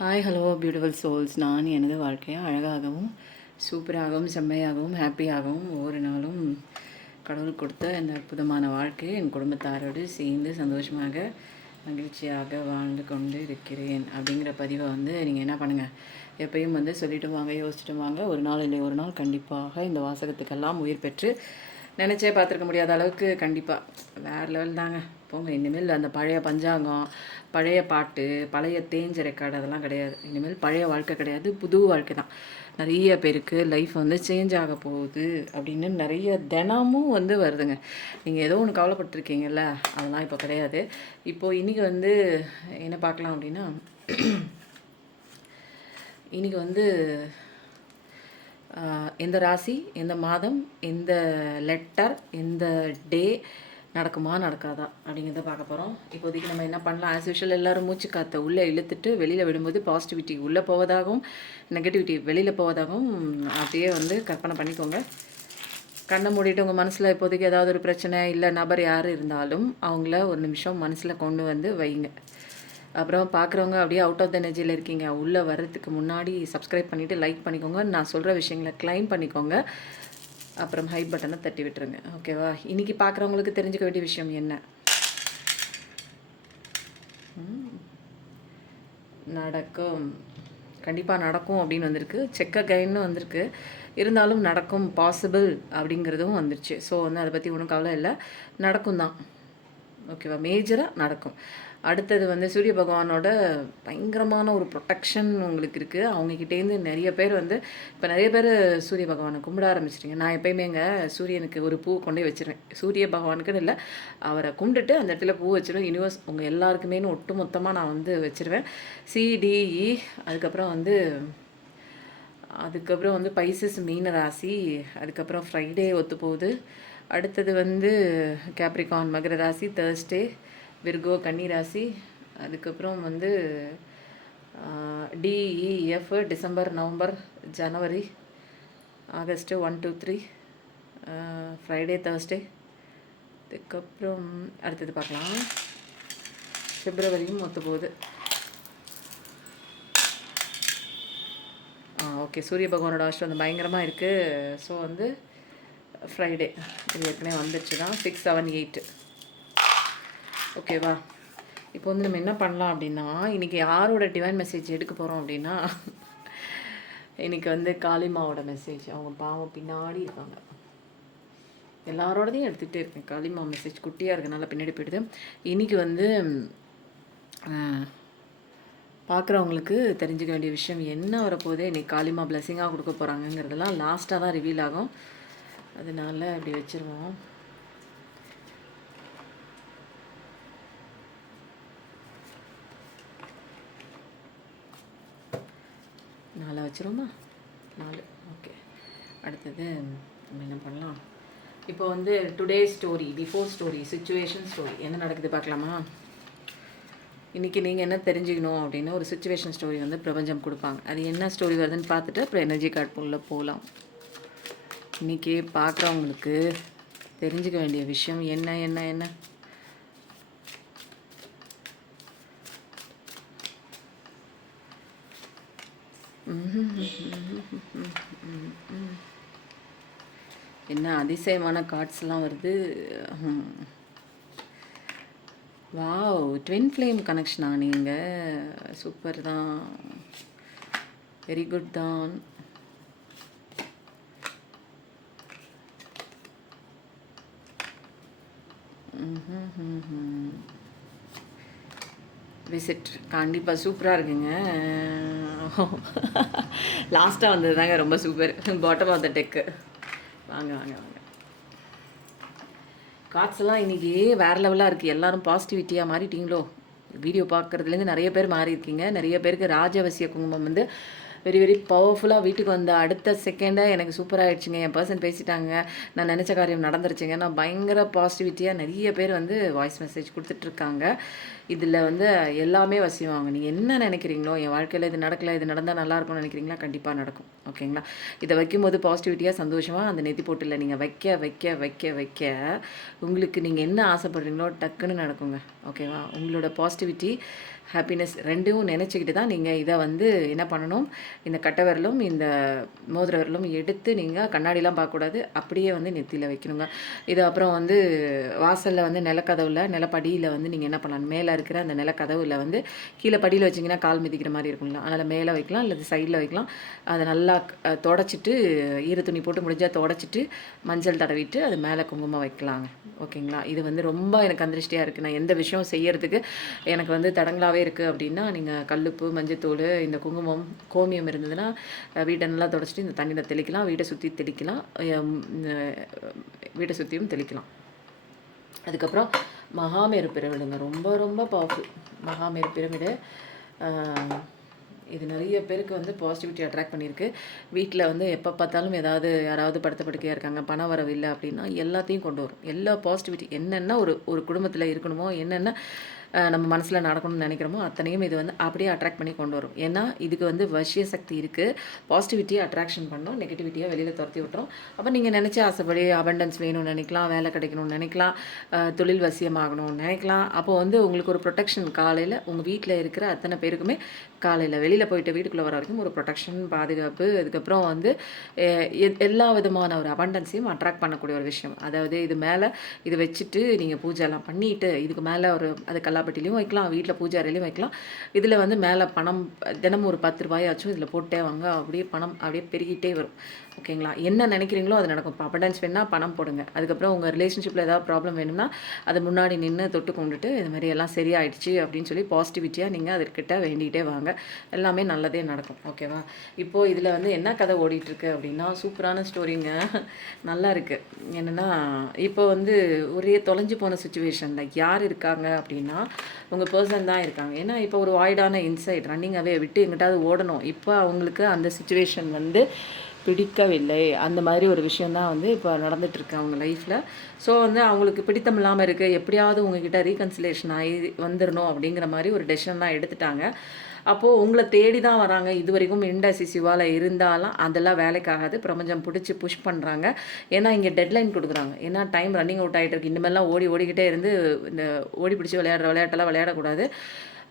Hi hello beautiful souls. நான் எனது வாழ்க்கையை அழகாகவும் சூப்பராகவும் செம்மையாகவும் ஹாப்பியாகவும் ஒவ்வொரு நாளும் கடவுள் கொடுத்த இந்த அற்புதமான வாழ்க்கையை என் குடும்பத்தாரோடு சேர்ந்து சந்தோஷமாக மகிழ்ச்சியாக வாழ்ந்து கொண்டு இருக்கிறேன் அப்படிங்கிற பதிவை நீங்கள் என்ன பண்ணுங்கள், எப்பயும் சொல்லிட்டு வாங்க, யோசிச்சுட்டு வாங்க. ஒரு நாள் இல்லை ஒரு நாள் கண்டிப்பாக இந்த வாசகத்துக்கெல்லாம் உயிர் பெற்று நினச்சே பார்த்துருக்க முடியாத அளவுக்கு கண்டிப்பாக வேறு லெவல் தாங்க. போங்க, இனிமேல் அந்த பழைய பஞ்சாங்கம், பழைய பாட்டு, பழைய தேஞ்ச ரெக்கார்டு அதெல்லாம் கிடையாது. இனிமேல் பழைய வாழ்க்கை கிடையாது, புது வாழ்க்கை தான். நிறைய பேருக்கு லைஃப் சேஞ்ச் ஆக போகுது அப்படின்னு நிறைய தினமும் வருதுங்க. நீங்கள் ஏதோ ஒன்று கவலைப்பட்டிருக்கீங்கல்ல, அதெல்லாம் இப்போ கிடையாது. இப்போது இன்றைக்கி என்ன பார்க்கலாம் அப்படின்னா, இன்றைக்கி எந்த ராசி, எந்த மாதம், எந்த லெட்டர், எந்த டே நடக்குமா நடக்காதா அப்படிங்கிறத பார்க்க போகிறோம். இப்போதைக்கு நம்ம என்ன பண்ணலாம், ஆஸ் யூஷுவல் எல்லோரும் மூச்சு காற்றை உள்ளே இழுத்துட்டு வெளியில் விடும்போது பாசிட்டிவிட்டி உள்ளே போவதாகவும் நெகட்டிவிட்டி வெளியில் போவதாகவும் அப்படியே கற்பனை பண்ணிக்கோங்க. கண்ணை மூடிட்டு உங்கள் மனசில் இப்போதைக்கு ஏதாவது ஒரு பிரச்சனை இல்லை நபர் யார் இருந்தாலும் அவங்கள ஒரு நிமிஷம் மனசில் கொண்டு வைங்க. அப்புறம் பார்க்குறவங்க அப்படியே அவுட் ஆஃப் த எனர்ஜியில் இருக்கீங்க, உள்ளே வர்றதுக்கு முன்னாடி சப்ஸ்கிரைப் பண்ணிவிட்டு லைக் பண்ணிக்கோங்க. நான் சொல்கிற விஷயங்களை கிளைம் பண்ணிக்கோங்க. அப்புறம் ஹைப் பட்டனை தட்டி விட்டுருங்க. ஓகேவா? இன்றைக்கி பார்க்குறவங்களுக்கு தெரிஞ்சுக்க வேண்டிய விஷயம் என்ன, நடக்கும், கண்டிப்பாக நடக்கும் அப்படின்னு வந்திருக்கு. செக்க கைன்னு வந்திருக்கு, இருந்தாலும் நடக்கும், பாசிபிள் அப்படிங்கிறதும் வந்துருச்சு. ஸோ அதை பற்றி ஒன்றும் கவலை இல்லை, நடக்கும் தான். ஓகேவா? மேஜராக நடக்கும். அடுத்தது சூரிய பகவானோட பயங்கரமான ஒரு ப்ரொடெக்ஷன் உங்களுக்கு இருக்குது. அவங்கக்கிட்டேருந்து நிறைய பேர் இப்போ நிறைய பேர் சூரிய பகவானை கும்பிட ஆரம்பிச்சிட்டிங்க. நான் எப்பயுமேங்க சூரியனுக்கு ஒரு பூ கொண்டே வச்சுருவேன். சூரிய பகவானுக்குன்னு இல்லை, அவரை கும்பிட்டுட்டு அந்த இடத்துல பூ வச்சிடும். யூனிவர்ஸ் உங்கள் எல்லாருக்குமே ஒட்டு மொத்தமாக நான் வச்சுருவேன். சிடிஇ அதுக்கப்புறம் பைசஸ் மீன ராசி, அதுக்கப்புறம் ஃப்ரைடே ஒத்து போகுது. அடுத்தது கேப்ரிகான் மகர ராசி, தேர்ஸ்டே விர்கோ கன்னி ராசி, அதுக்கப்புறம் டிஇஎஃப் டிசம்பர், நவம்பர், ஜனவரி, ஆகஸ்ட்டு 1 2 3, ஃப்ரைடே, தேர்ஸ்டே. அதுக்கப்புறம் அடுத்தது பார்க்கலாம், பிப்ரவரியும் ஒத்து போகுது. ஓகே, சூரிய பகவானோட ஆஷ்டம் பயங்கரமாக இருக்குது. ஸோ ஃப்ரைடே இது ஏற்கனவே வந்துடுச்சு தான், 6 7 8. ஓகேவா? இப்போ நம்ம என்ன பண்ணலாம் அப்படின்னா, இன்றைக்கி யாரோட டிவைன் மெசேஜ் எடுக்க போகிறோம் அப்படின்னா, இன்றைக்கி காளிமாவோட மெசேஜ். அவங்க பாவம் பின்னாடி இருக்காங்க, எல்லாரோடதையும் எடுத்துகிட்டே இருக்கேன். காளிமா மெசேஜ் குட்டியாக இருக்கனால பின்னாடி போயிடுது. இன்றைக்கி பார்க்குறவங்களுக்கு தெரிஞ்சுக்க வேண்டிய விஷயம் என்ன வரப்போதே, இன்றைக்கி காளிமா பிளெஸிங்காக கொடுக்க போகிறாங்கங்கிறதெல்லாம் லாஸ்ட்டாக தான் ரிவீல் ஆகும். அதனால அப்படி வச்சுருவோம். நாலு வச்சுருவோமா? 4. ஓகே. அடுத்தது நம்ம என்ன பண்ணலாம், இப்போ today story, before story, situation story என்ன நடக்குது பார்க்கலாமா? இன்றைக்கி நீங்கள் என்ன தெரிஞ்சுக்கணும் அப்படின்னு ஒரு சுச்சுவேஷன் ஸ்டோரி பிரபஞ்சம் கொடுப்பாங்க. அது என்ன ஸ்டோரி வருதுன்னு பார்த்துட்டு அப்புறம் எனர்ஜி கார்டு உள்ள போகலாம். இன்றைக்கி பார்க்குறவங்களுக்கு தெரிஞ்சுக்க வேண்டிய விஷயம் என்ன என்ன என்ன என்ன அதிசயமான கார்ட்ஸ்லாம் வருது. வாவ், ட்வின் ஃப்ளேம் கனெக்ஷனா நீங்கள்? சூப்பர் தான், வெரி குட் தான். விசிட் கண்டிப்பாக சூப்பராக இருக்குங்க. லாஸ்ட்டாக வந்தது தாங்க ரொம்ப super, bottom of the deck. வாங்க வாங்க வாங்க. கார்ட்ஸ் எல்லாம் இன்றைக்கி வேறு லெவலாக இருக்குது. எல்லோரும் பாசிட்டிவிட்டியாக மாறிட்டீங்களோ? வீடியோ பார்க்குறதுலேருந்து நிறைய பேர் மாறி இருக்கீங்க. நிறைய பேருக்கு ராஜவசிய குங்குமம் வெரி வெரி பவர்ஃபுல்லாக வீட்டுக்கு வந்த அடுத்த செகண்டாக எனக்கு சூப்பராகிடுச்சுங்க, என் பர்சன் பேசிட்டாங்க, நான் நினச்ச காரியம் நடந்துருச்சுங்க. நான் பயங்கர பாசிட்டிவிட்டியாக நிறைய பேர் வாய்ஸ் மெசேஜ் கொடுத்துட்ருக்காங்க. இதில் எல்லாமே வசியமாங்க. நீங்கள் என்ன நினைக்கிறீங்களோ, என் வாழ்க்கையில் இது நடக்கலை, இது நடந்தால் நல்லாயிருக்கும்னு நினைக்கிறீங்களா, கண்டிப்பாக நடக்கும். ஓகேங்களா? இதை வைக்கும்போது பாசிட்டிவிட்டியாக சந்தோஷமாக அந்த நெத்தி போட்டில் நீங்கள் வைக்க வைக்க வைக்க வைக்க உங்களுக்கு நீங்கள் என்ன ஆசைப்படுறீங்களோ டக்குன்னு நடக்குங்க. ஓகேவா? உங்களோட பாசிட்டிவிட்டி ஹாப்பினஸ் ரெண்டும் நினச்சிக்கிட்டு தான் நீங்கள் இதை வந்து என்ன பண்ணணும், இந்த கட்டை விரலும் இந்த மோதிர விரலும் எடுத்து நீங்கள் கண்ணாடிலாம் பார்க்கக்கூடாது, அப்படியே வந்து நெத்தியில் வைக்கணுங்க. இது அப்புறம் வந்து வாசலில் வந்து நிலக்கதவுல நிலப்படியில் வந்து நீங்கள் என்ன பண்ணலாம், மேலே இருக்கிற அந்த நிலக்கதவுல வந்து கீழே படியில் வச்சிங்கன்னா கால் மிதிக்கிற மாதிரி இருக்குங்களா, அதனால் மேலே வைக்கலாம் அல்லது சைடில் வைக்கலாம். அதை நல்லா தொடச்சிட்டு ஈர துணி போட்டு முடிஞ்சால் தொடச்சிட்டு மஞ்சள் தடவிட்டு அது மேலே குங்குமம் வைக்கலாங்க. ஓகேங்களா. இது வந்து ரொம்ப எனக்கு அதிருஷ்டியாக இருக்குது. நான் எந்த விஷயம் செய்யறதுக்கு எனக்கு வந்து தடங்களாகவே இருக்குது அப்படின்னா, நீங்கள் கல்லுப்பு, மஞ்சத்தூள், இந்த குங்குமம், கோமியம் இருந்ததுன்னா வீட்டை நல்லா தொடச்சிட்டு இந்த தண்ணியில் தெளிக்கலாம். வீட்டை சுற்றி தெளிக்கலாம், வீட்டை சுற்றியும் தெளிக்கலாம். அதுக்கப்புறம் மகாமேரு பிரமிடுங்க, ரொம்ப ரொம்ப பவர்ஃபுல் மகாமேரு பிரமிடு. இது நிறைய பேருக்கு வந்து பாசிட்டிவிட்டி அட்ராக்ட் பண்ணியிருக்கு. வீட்டில் வந்து எப்போ பார்த்தாலும் யாராவது படுத்த படுக்கையாக இருக்காங்க, பண வரவு இல்லை அப்படின்னா எல்லாத்தையும் கொண்டு வரும். எல்லா பாசிட்டிவிட்டி என்னென்ன ஒரு குடும்பத்தில் இருக்கணுமோ, என்னென்ன நம்ம மனசில் நடக்கணும்னு நினைக்கிறோமோ அத்தனையும் இது வந்து அப்படியே அட்ராக்ட் பண்ணி கொண்டு வரும். ஏன்னா இதுக்கு வந்து வசிய சக்தி இருக்குது. பாசிட்டிவிட்டியை அட்ராக்ஷன் பண்ணோம், நெகட்டிவிட்டியை வெளியில் துரத்தி விட்டுரும். அப்போ நீங்கள் நினச்ச ஆசைப்படி அபண்டன்ஸ் வேணும்னு நினைக்கலாம், வேலை கிடைக்கணும்னு நினைக்கலாம், தொழில் வசியமாகணும்னு நினைக்கலாம். அப்போ வந்து உங்களுக்கு ஒரு ப்ரொடெக்ஷன் காலையில் உங்கள் வீட்டில் இருக்கிற அத்தனை பேருக்குமே காலையில் வெளியில் போயிட்டு வீட்டுக்குள்ளே வர வரைக்கும் ஒரு ப்ரொடெக்ஷன், பாதுகாப்பு. அதுக்கப்புறம் வந்து எல்லா விதமான ஒரு அபண்டன்ஸையும் அட்ராக்ட் பண்ணக்கூடிய ஒரு விஷயம். அதாவது இது மேலே இது வச்சுட்டு நீங்கள் பூஜைலாம் பண்ணிவிட்டு இதுக்கு மேலே அது கல்லாப்பட்டிலையும் வைக்கலாம், வீட்டில் பூஜை அறையிலையும் வைக்கலாம். இதில் வந்து மேலே பணம் தினமும் ஒரு 10 ரூபாயாச்சும் இதில் போட்டே வாங்க, அப்படியே பணம் அப்படியே பெருகிட்டே வரும். ஓகேங்களா. என்ன நினைக்கிறீங்களோ அது நடக்கும். இப்போ அபண்டன்ஸ் வேணுன்னா பணம் போடுங்க. அதுக்கப்புறம் உங்கள் ரிலேஷன்ஷிப்பில் ஏதாவது ப்ராப்ளம் வேணும்னா அது முன்னாடி நின்று தொட்டு கொண்டுட்டு இது மாதிரி எல்லாம் சரியாயிடுச்சு அப்படின்னு சொல்லி பாசிட்டிவிட்டியாக நீங்கள் அதற்கிட்ட வேண்டிகிட்டே வாங்க, எல்லாமே நல்லதே நடக்கும். ஓகேவா. இப்போது இதில் வந்து என்ன கதை ஓடிட்டுருக்கு அப்படின்னா, சூப்பரான ஸ்டோரிங்க, நல்லா இருக்குது. என்னென்னா இப்போ வந்து ஒரே தொலைஞ்சு போன சுச்சுவேஷனில் யார் இருக்காங்க அப்படின்னா உங்கள் பர்சன் தான் இருக்காங்க. ஏன்னா இப்போ ஒரு வாய்டான இன்சைட் ரன்னிங்காகவே விட்டு எங்கிட்டாவது ஓடணும். இப்போ அவங்களுக்கு அந்த சுச்சுவேஷன் வந்து பிடிக்கவில்லை. அந்த மாதிரி ஒரு விஷயந்தான் வந்து இப்போ நடந்துகிட்ருக்கு அவங்க லைஃப்பில். ஸோ வந்து அவங்களுக்கு பிடித்தம் இல்லாமல் இருக்குது, எப்படியாவது உங்ககிட்ட ரீகன்சிலேஷன் ஆகி வந்துடணும் அப்படிங்கிற மாதிரி ஒரு டெசிஷன் தான் எடுத்துட்டாங்க. அப்போது உங்களை தேடி தான் வராங்க. இது வரைக்கும் இன்டெசிசிவால் இருந்தாலும் அதெல்லாம் வேலைக்காகாது. பிரபஞ்சம் பிடிச்சி புஷ் பண்ணுறாங்க. ஏன்னா இங்கே டெட்லைன் கொடுக்குறாங்க. ஏன்னா டைம் ரன்னிங் அவுட் ஆகிட்டு இருக்கு. இனிமேலாம் ஓடிக்கிட்டே இருந்து இந்த ஓடி பிடிச்சி விளையாடுற விளையாட்டெல்லாம் விளையாடக்கூடாது.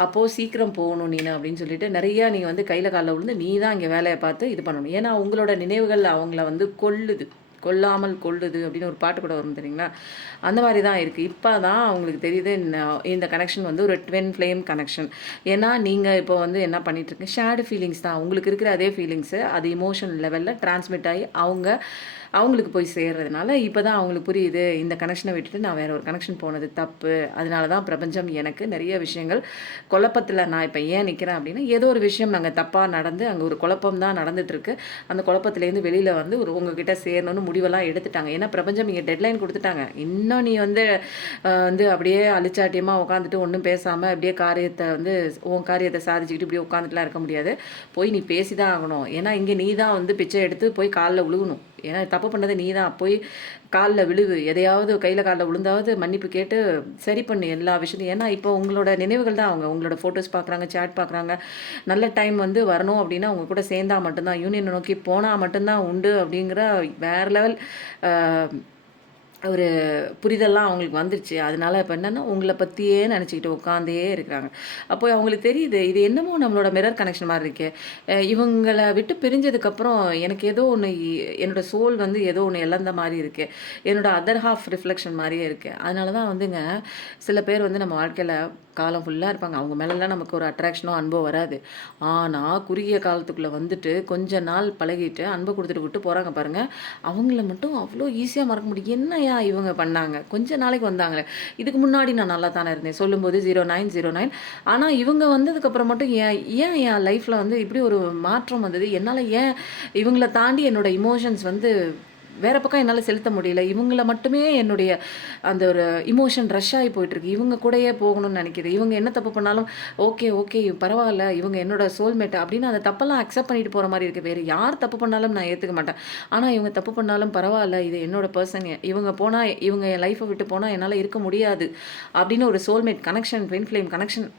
அப்போது சீக்கிரம் போகணும் நீனு அப்படின்னு சொல்லிட்டு நிறையா நீங்கள் வந்து கையில் காலில் விழுந்து நீ தான் இங்கே வேலையை பார்த்து இது பண்ணணும். ஏன்னா உங்களோட நினைவுகள் அவங்கள வந்து கொல்லாமல் கொள்ளுது அப்படின்னு ஒரு பாட்டு கூட வரும் தெரியுங்களா. அந்த மாதிரி தான் இருக்குது. இப்போ தான் அவங்களுக்கு தெரியுது இந்த கனெக்ஷன் வந்து ஒரு ட்வின் ஃப்ளேம் கனெக்ஷன். ஏன்னா நீங்கள் இப்போ வந்து என்ன பண்ணிகிட்ருக்கீங்க, ஷேர்டு ஃபீலிங்ஸ் தான். உங்களுக்கு இருக்கிற அதே ஃபீலிங்ஸு அது இமோஷன் லெவலில் டிரான்ஸ்மிட் ஆகி அவங்களுக்கு போய் சேர்றதுனால இப்போ தான் அவங்களுக்கு புரியுது, இந்த கனெக்ஷனை விட்டுட்டு நான் வேறு ஒரு கனெக்ஷன் போனது தப்பு. அதனால தான் பிரபஞ்சம் எனக்கு நிறைய விஷயங்கள் குழப்பத்தில் நான் இப்போ ஏன் நிற்கிறேன் அப்படின்னா, ஏதோ ஒரு விஷயம் நாங்கள் தப்பாக நடந்து அங்கே ஒரு குழப்பம் தான் நடந்துகிட்ருக்கு. அந்த குழப்பத்துலேருந்து வெளியில் வந்து உங்ககிட்ட சேரணும்னு முடிவெல்லாம் எடுத்துட்டாங்க. ஏன்னா பிரபஞ்சம் இங்கே டெட்லைன் கொடுத்துட்டாங்க. இன்னும் நீ வந்து அப்படியே அழிச்சாட்டியமாக உட்காந்துட்டு ஒன்றும் பேசாமல் அப்படியே உன் காரியத்தை சாதிச்சுக்கிட்டு இப்படியே உட்காந்துட்டுலாம் இருக்க முடியாது. போய் நீ பேசி தான் ஆகணும். ஏன்னா இங்கே நீ தான் வந்து பிச்சை எடுத்து போய் காலில் விழுகணும். ஏன்னா தப்பு பண்ணது நீ தான். போய் காலில் விழுகு, எதையாவது கையில் காலில் விழுந்தாவது மன்னிப்பு கேட்டு சரி பண்ணு எல்லா விஷயத்தையும். ஏன்னா இப்போ உங்களோட நினைவுகள் தான் உங்களோட ஃபோட்டோஸ் பார்க்குறாங்க, சேட் பார்க்குறாங்க. நல்ல டைம் வந்து வரணும் அப்படின்னா அவங்க கூட சேர்ந்தால் மட்டும்தான், யூனியனை நோக்கி போனால் மட்டும்தான் உண்டு அப்படிங்கிற வேறு லெவல் ஒரு புரிதல்லாம் அவங்களுக்கு வந்துருச்சு. அதனால் இப்போ என்னென்னா உங்களை பற்றியே நினச்சிக்கிட்டு உட்காந்தே இருக்கிறாங்க. அப்போ அவங்களுக்கு தெரியுது இது என்னமோ நம்மளோட மிரர் கனெக்ஷன் மாதிரி இருக்கு. இவங்களை விட்டு பிரிஞ்சதுக்கப்புறம் எனக்கு ஏதோ ஒன்று, என்னோடய சோல் வந்து ஏதோ ஒன்று இழந்த மாதிரி இருக்குது, என்னோடய அதர் ஹாஃப் ரிஃப்ளெக்ஷன் மாதிரியே இருக்குது. அதனால தான் வந்துங்க சில பேர் வந்து நம்ம வாழ்க்கையில் காலம் ஃபுல்லாக இருப்பாங்க. அவங்க மேலெலாம் நமக்கு ஒரு அட்ராக்ஷனோ அன்போ வராது. ஆனால் குறுகிய காலத்துக்குள்ளே வந்துட்டு கொஞ்ச நாள் பழகிட்டு அன்பை கொடுத்துட்டு விட்டு போகிறாங்க பாருங்கள். அவங்கள மட்டும் அவ்வளோ ஈஸியாக மறக்க முடியும். என்னையா இவங்க பண்ணாங்க, கொஞ்ச நாளைக்கு வந்தாங்களே, இதுக்கு முன்னாடி நான் நல்லா தானே இருந்தேன் சொல்லும்போது 0909. ஆனால் இவங்க வந்ததுக்கப்புறம் மட்டும் என் லைஃப்பில் வந்து இப்படி ஒரு மாற்றம் வந்தது. என்னால் ஏன் இவங்களை தாண்டி என்னோடய இமோஷன்ஸ் வந்து வேறு பக்கம் என்னால் செலுத்த முடியல. இவங்கள மட்டுமே என்னுடைய அந்த ஒரு இமோஷன் ரஷ் ஆகி போயிட்டுருக்கு. இவங்க கூடயே போகணும்னு நினைக்கிது. இவங்க என்ன தப்பு பண்ணாலும் ஓகே பரவாயில்ல, இவங்க என்னோட சோல்மேட் அப்படின்னு அந்த தப்பெல்லாம் அக்செப்ட் பண்ணிட்டு போகிற மாதிரி இருக்குது. வேறு யார் தப்பு பண்ணாலும் நான் ஏற்றுக்க மாட்டேன். ஆனால் இவங்க தப்பு பண்ணாலும் பரவாயில்ல, இது என்னோட பர்சன், இவங்க போனால் இவங்க என் லைஃப்பை விட்டு போனால் என்னால் இருக்க முடியாது அப்படின்னு ஒரு soulmate connection, twin flame connection.